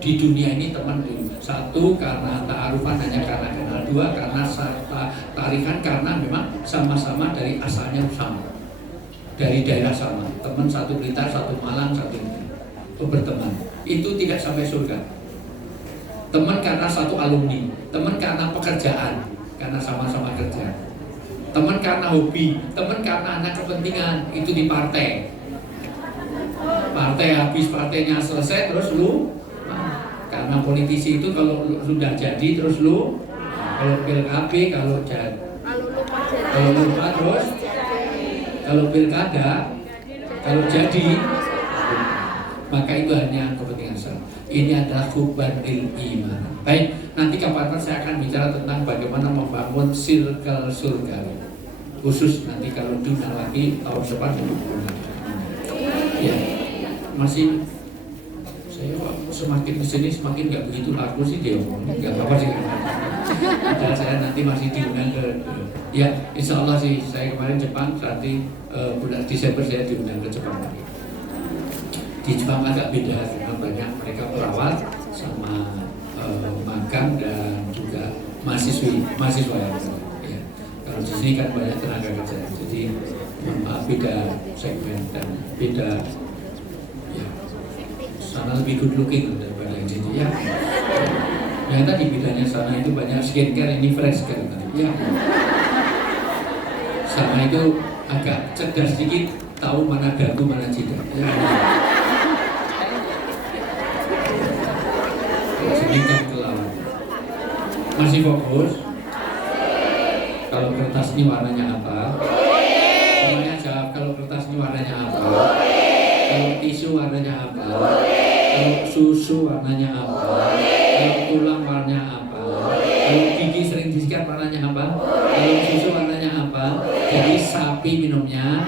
di dunia ini teman dulu. 1 karena ta'arufan, hanya karena kenal. 2 karena tarikan, karena memang sama-sama dari asalnya sama, dari daerah sama. Teman 1 Blitar, 1 Malang, 1 berteman. Itu tidak sampai surga. Teman karena 1 alumni, teman karena pekerjaan, karena sama-sama kerja. Teman karena hobi, teman karena anak kepentingan, itu di partai. Partai habis partainya selesai terus lu. Karena politisi itu kalau sudah jadi terus lu, kalau PKB kalau lupa terus, kalau pilkada kalau jadi, maka itu hanya kepentingan saya. Ini adalah hubbanil iman. Baik, nanti kapan-kapan saya akan bicara tentang bagaimana membangun circle surgawi. Khusus nanti kalau diundang lagi tahun depan. Ya, masih. Saya semakin kesini semakin nggak begitu laku sih dia ngomong, nggak apa-apa sih. Padahal saya nanti masih diundang ke ya, insya Allah sih. Saya kemarin Jepang, nanti bulan Desember saya diundang ke Jepang lagi. Di Jepang agak beda karena banyak mereka perawat sama magang dan juga mahasiswa ya. Kalau di sini kan banyak tenaga kerja, jadi beda segmen dan beda. Sana lebih good looking daripada yang sini ya. Yang tadi bedanya sana itu banyak skincare, ini fresh care tadi ya. Sana itu agak cerdas sedikit, tahu mana ganggu mana tidak ya. Sini kan kelawan. Masih fokus? Kalau kertas ini warnanya apa? Semuanya jawab. Kalau kertas ini warnanya apa? Kalau tisu warnanya apa? Kalau susu warnanya apa? Kalau tulang warnanya apa? Kalau gigi sering disikat warnanya apa? Kalau susu warnanya apa? Jadi sapi minumnya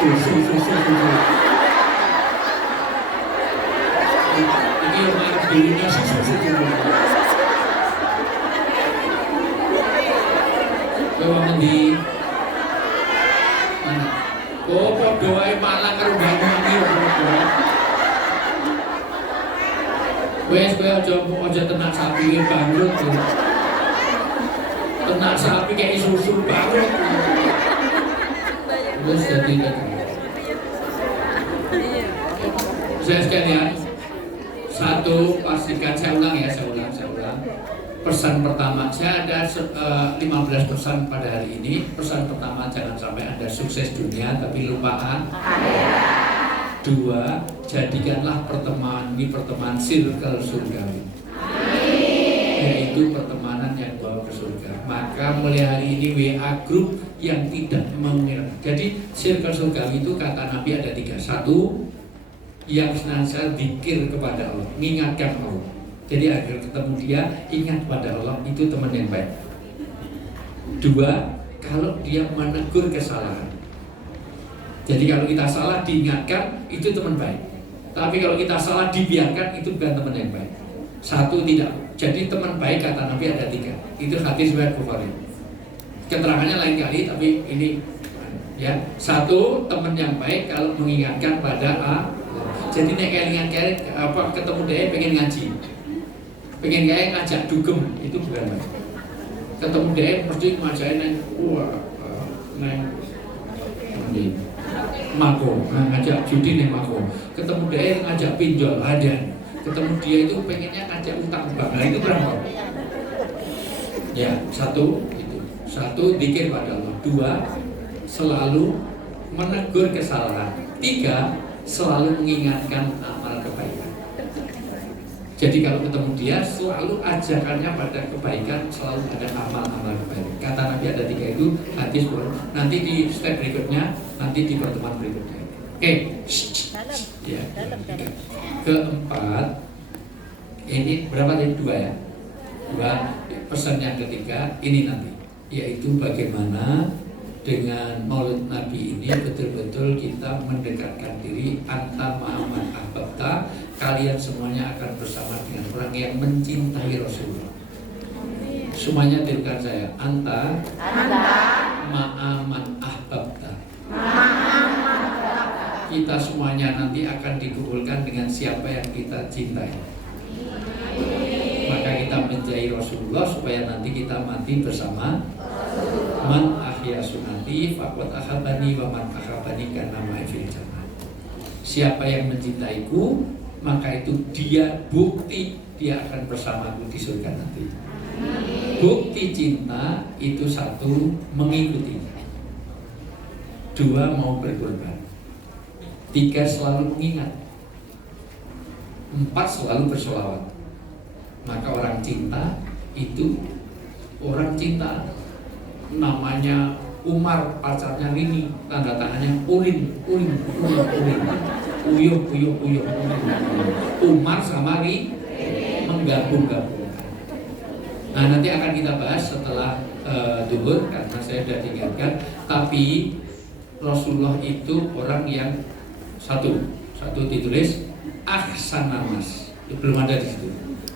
susu. Ini yang harus dirinya susu. Coba nanti mana? Kok doain malah karo bangun iki kok. Wes kowe aja tenak sapi bangkrut. Tenak sapi kayak susu bangkrut. Terus jadi saya sekalian, 1 pastikan, saya ulang. Pesan pertama, saya ada 15 pesan pada hari ini. Pesan pertama, jangan sampai Anda sukses dunia tapi lupa akhirat. 2, jadikanlah pertemanan ini pertemanan circle surgawi, yaitu pertemanan yang bawa ke surga. Maka mulai hari ini WA group yang tidak mengira. Jadi circle surgawi itu kata Nabi ada 3. 1, yang senantiasa zikir kepada Allah, mengingatkan Allah. Jadi agar ketemu dia, ingat pada Allah, itu teman yang baik. Dua, kalau dia menegur kesalahan. Jadi kalau kita salah diingatkan, itu teman baik. Tapi kalau kita salah dibiarkan, itu bukan teman yang baik. Satu, tidak. Jadi teman baik kata Nabi ada 3. Itu hadis riwayat Bukhari. Keterangannya lain kali, tapi ini ya. Satu, teman yang baik kalau mengingatkan pada A. Jadi nek kelingan ketemu dia pengen ngaji. Pengen kayak ngajak dugem, itu bukan baik. Ketemu dia mesti ngajakin neng mako, ngajak judi neng mako. Ketemu dia ngajak pinjol ada. Ketemu dia itu pengennya ngajak utang bank. Nah itu berapa? Ya, satu itu. Satu, dzikir pada Allah. Dua, selalu menegur kesalahan. Tiga, selalu mengingatkan amal kebaikan. Jadi kalau ketemu dia selalu ajakannya pada kebaikan, selalu ada amal-amal kebaikan. Kata Nabi ada 3 itu, hadis nanti di step berikutnya, nanti di pertemuan berikutnya. Oke. Ya. Keempat, ini berapa tadi? 2 ya? 2. Pesan yang ketiga ini nanti, yaitu bagaimana dengan Maulid Nabi ini betul-betul kita mendekatkan diri anta ma'aman ahbabta, kalian semuanya akan bersama dengan orang yang mencintai Rasulullah. Semuanya tirukan saya, anta ma'aman ahbabta. Kita semuanya nanti akan dikumpulkan dengan siapa yang kita cintai. Maka kita menjadi Rasulullah supaya nanti kita mati bersama. Man ahya sunati faqad ahabani wa man ahabani kana ma'i fil jannah. Siapa yang mencintaiku, maka itu dia bukti dia akan bersamaku di surga nanti. Bukti cinta itu 1, mengikuti. 2, mau berkorban. 3, selalu mengingat. 4, selalu bersolawat. Maka orang cinta itu orang cinta. Namanya Umar, pacarnya Rini, tanda tangannya Urin. Uyuh. Umar sama Rini menggabung-gabung. Nah nanti akan kita bahas setelah duhur karena saya sudah diingatkan. Tapi Rasulullah itu orang yang satu ditulis ahsanamas, belum ada di situ.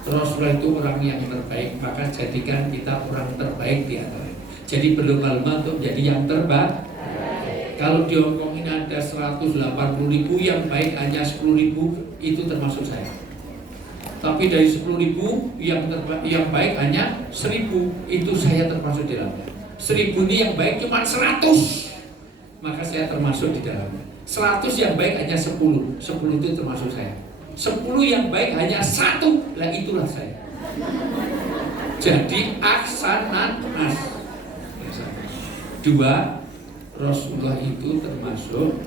Rasulullah itu orang yang terbaik, maka jadikan kita orang terbaik di antara. Jadi berlomba-lomba untuk jadi yang terbaik. Kalau di Hongkong ini ada 180.000, yang baik hanya 10.000, itu termasuk saya. Tapi dari 10.000 yang baik hanya 1.000, itu saya termasuk di dalamnya. 1.000 ini yang baik cuma 100, maka saya termasuk di dalamnya. 100 yang baik hanya 10 itu termasuk saya. 10 yang baik hanya 1, lah itulah saya. Jadi ahsananas. 2, Rasulullah itu termasuk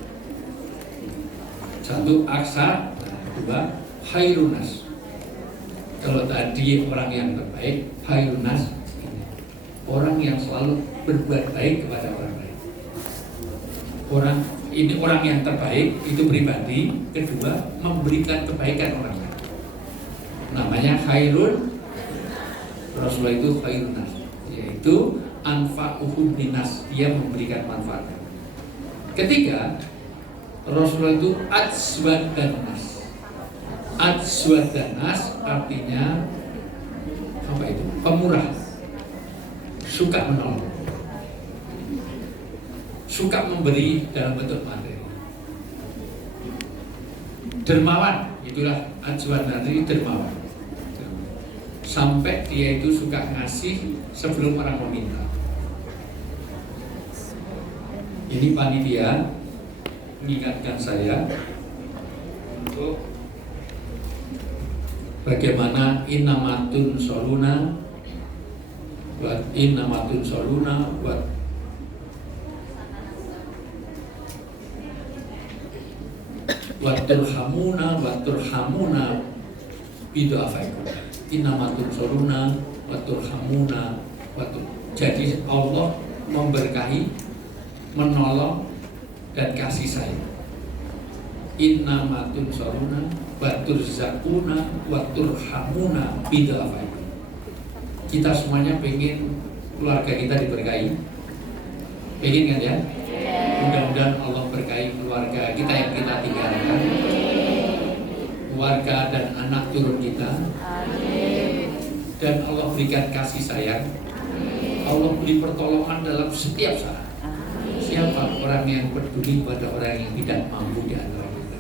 1 aksa, 2 khairunas. Kalau tadi orang yang terbaik, khairunas orang yang selalu berbuat baik kepada orang lain. Orang yang terbaik itu pribadi. Kedua, memberikan kebaikan orang lain. Namanya khairun. Rasulullah itu khairunas, yaitu anfa'uhum linas, dia memberikan manfaat. Ketiga, Rasulullah itu atswadanas. Atswadanas artinya apa itu? Pemurah, suka menolong, suka memberi dalam bentuk materi. Dermawan, itulah atswadanas, itu dermawan. Sampai dia itu suka ngasih sebelum orang meminta. Ini panitia mengingatkan saya untuk bagaimana innamatun soluna buat turhamuna bidu'afaikum. Innamatun soluna wa turhamuna. Jadi Allah memberkahi, menolong dan kasih sayang. Innamatun soluna wa turzakuna wa turhamuna bidu'afaikum. Kita semuanya pengen keluarga kita diberkahi? Ingin kan ya? Mudah-mudahan Allah berkahi keluarga kita yang kita tinggalkan, keluarga dan anak turun kita, dan Allah berikan kasih sayang, Allah beri pertolongan dalam setiap saat. Siapa orang yang peduli pada orang yang tidak mampu di antara kita?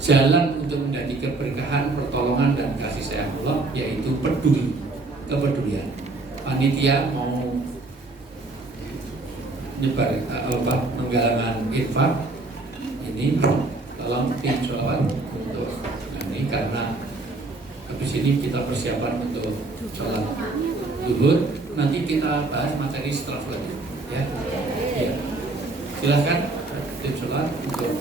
Jalan untuk menjadi keberkahan, pertolongan dan kasih sayang Allah yaitu peduli, kepedulian. Panitia mau nyebar penggalangan infak ini, tolong tim sholawat untuk ini, karena habis ini kita persiapan untuk sholat zuhur. Nanti kita bahas materi setelah sholat ya. Silahkan tim sholat untuk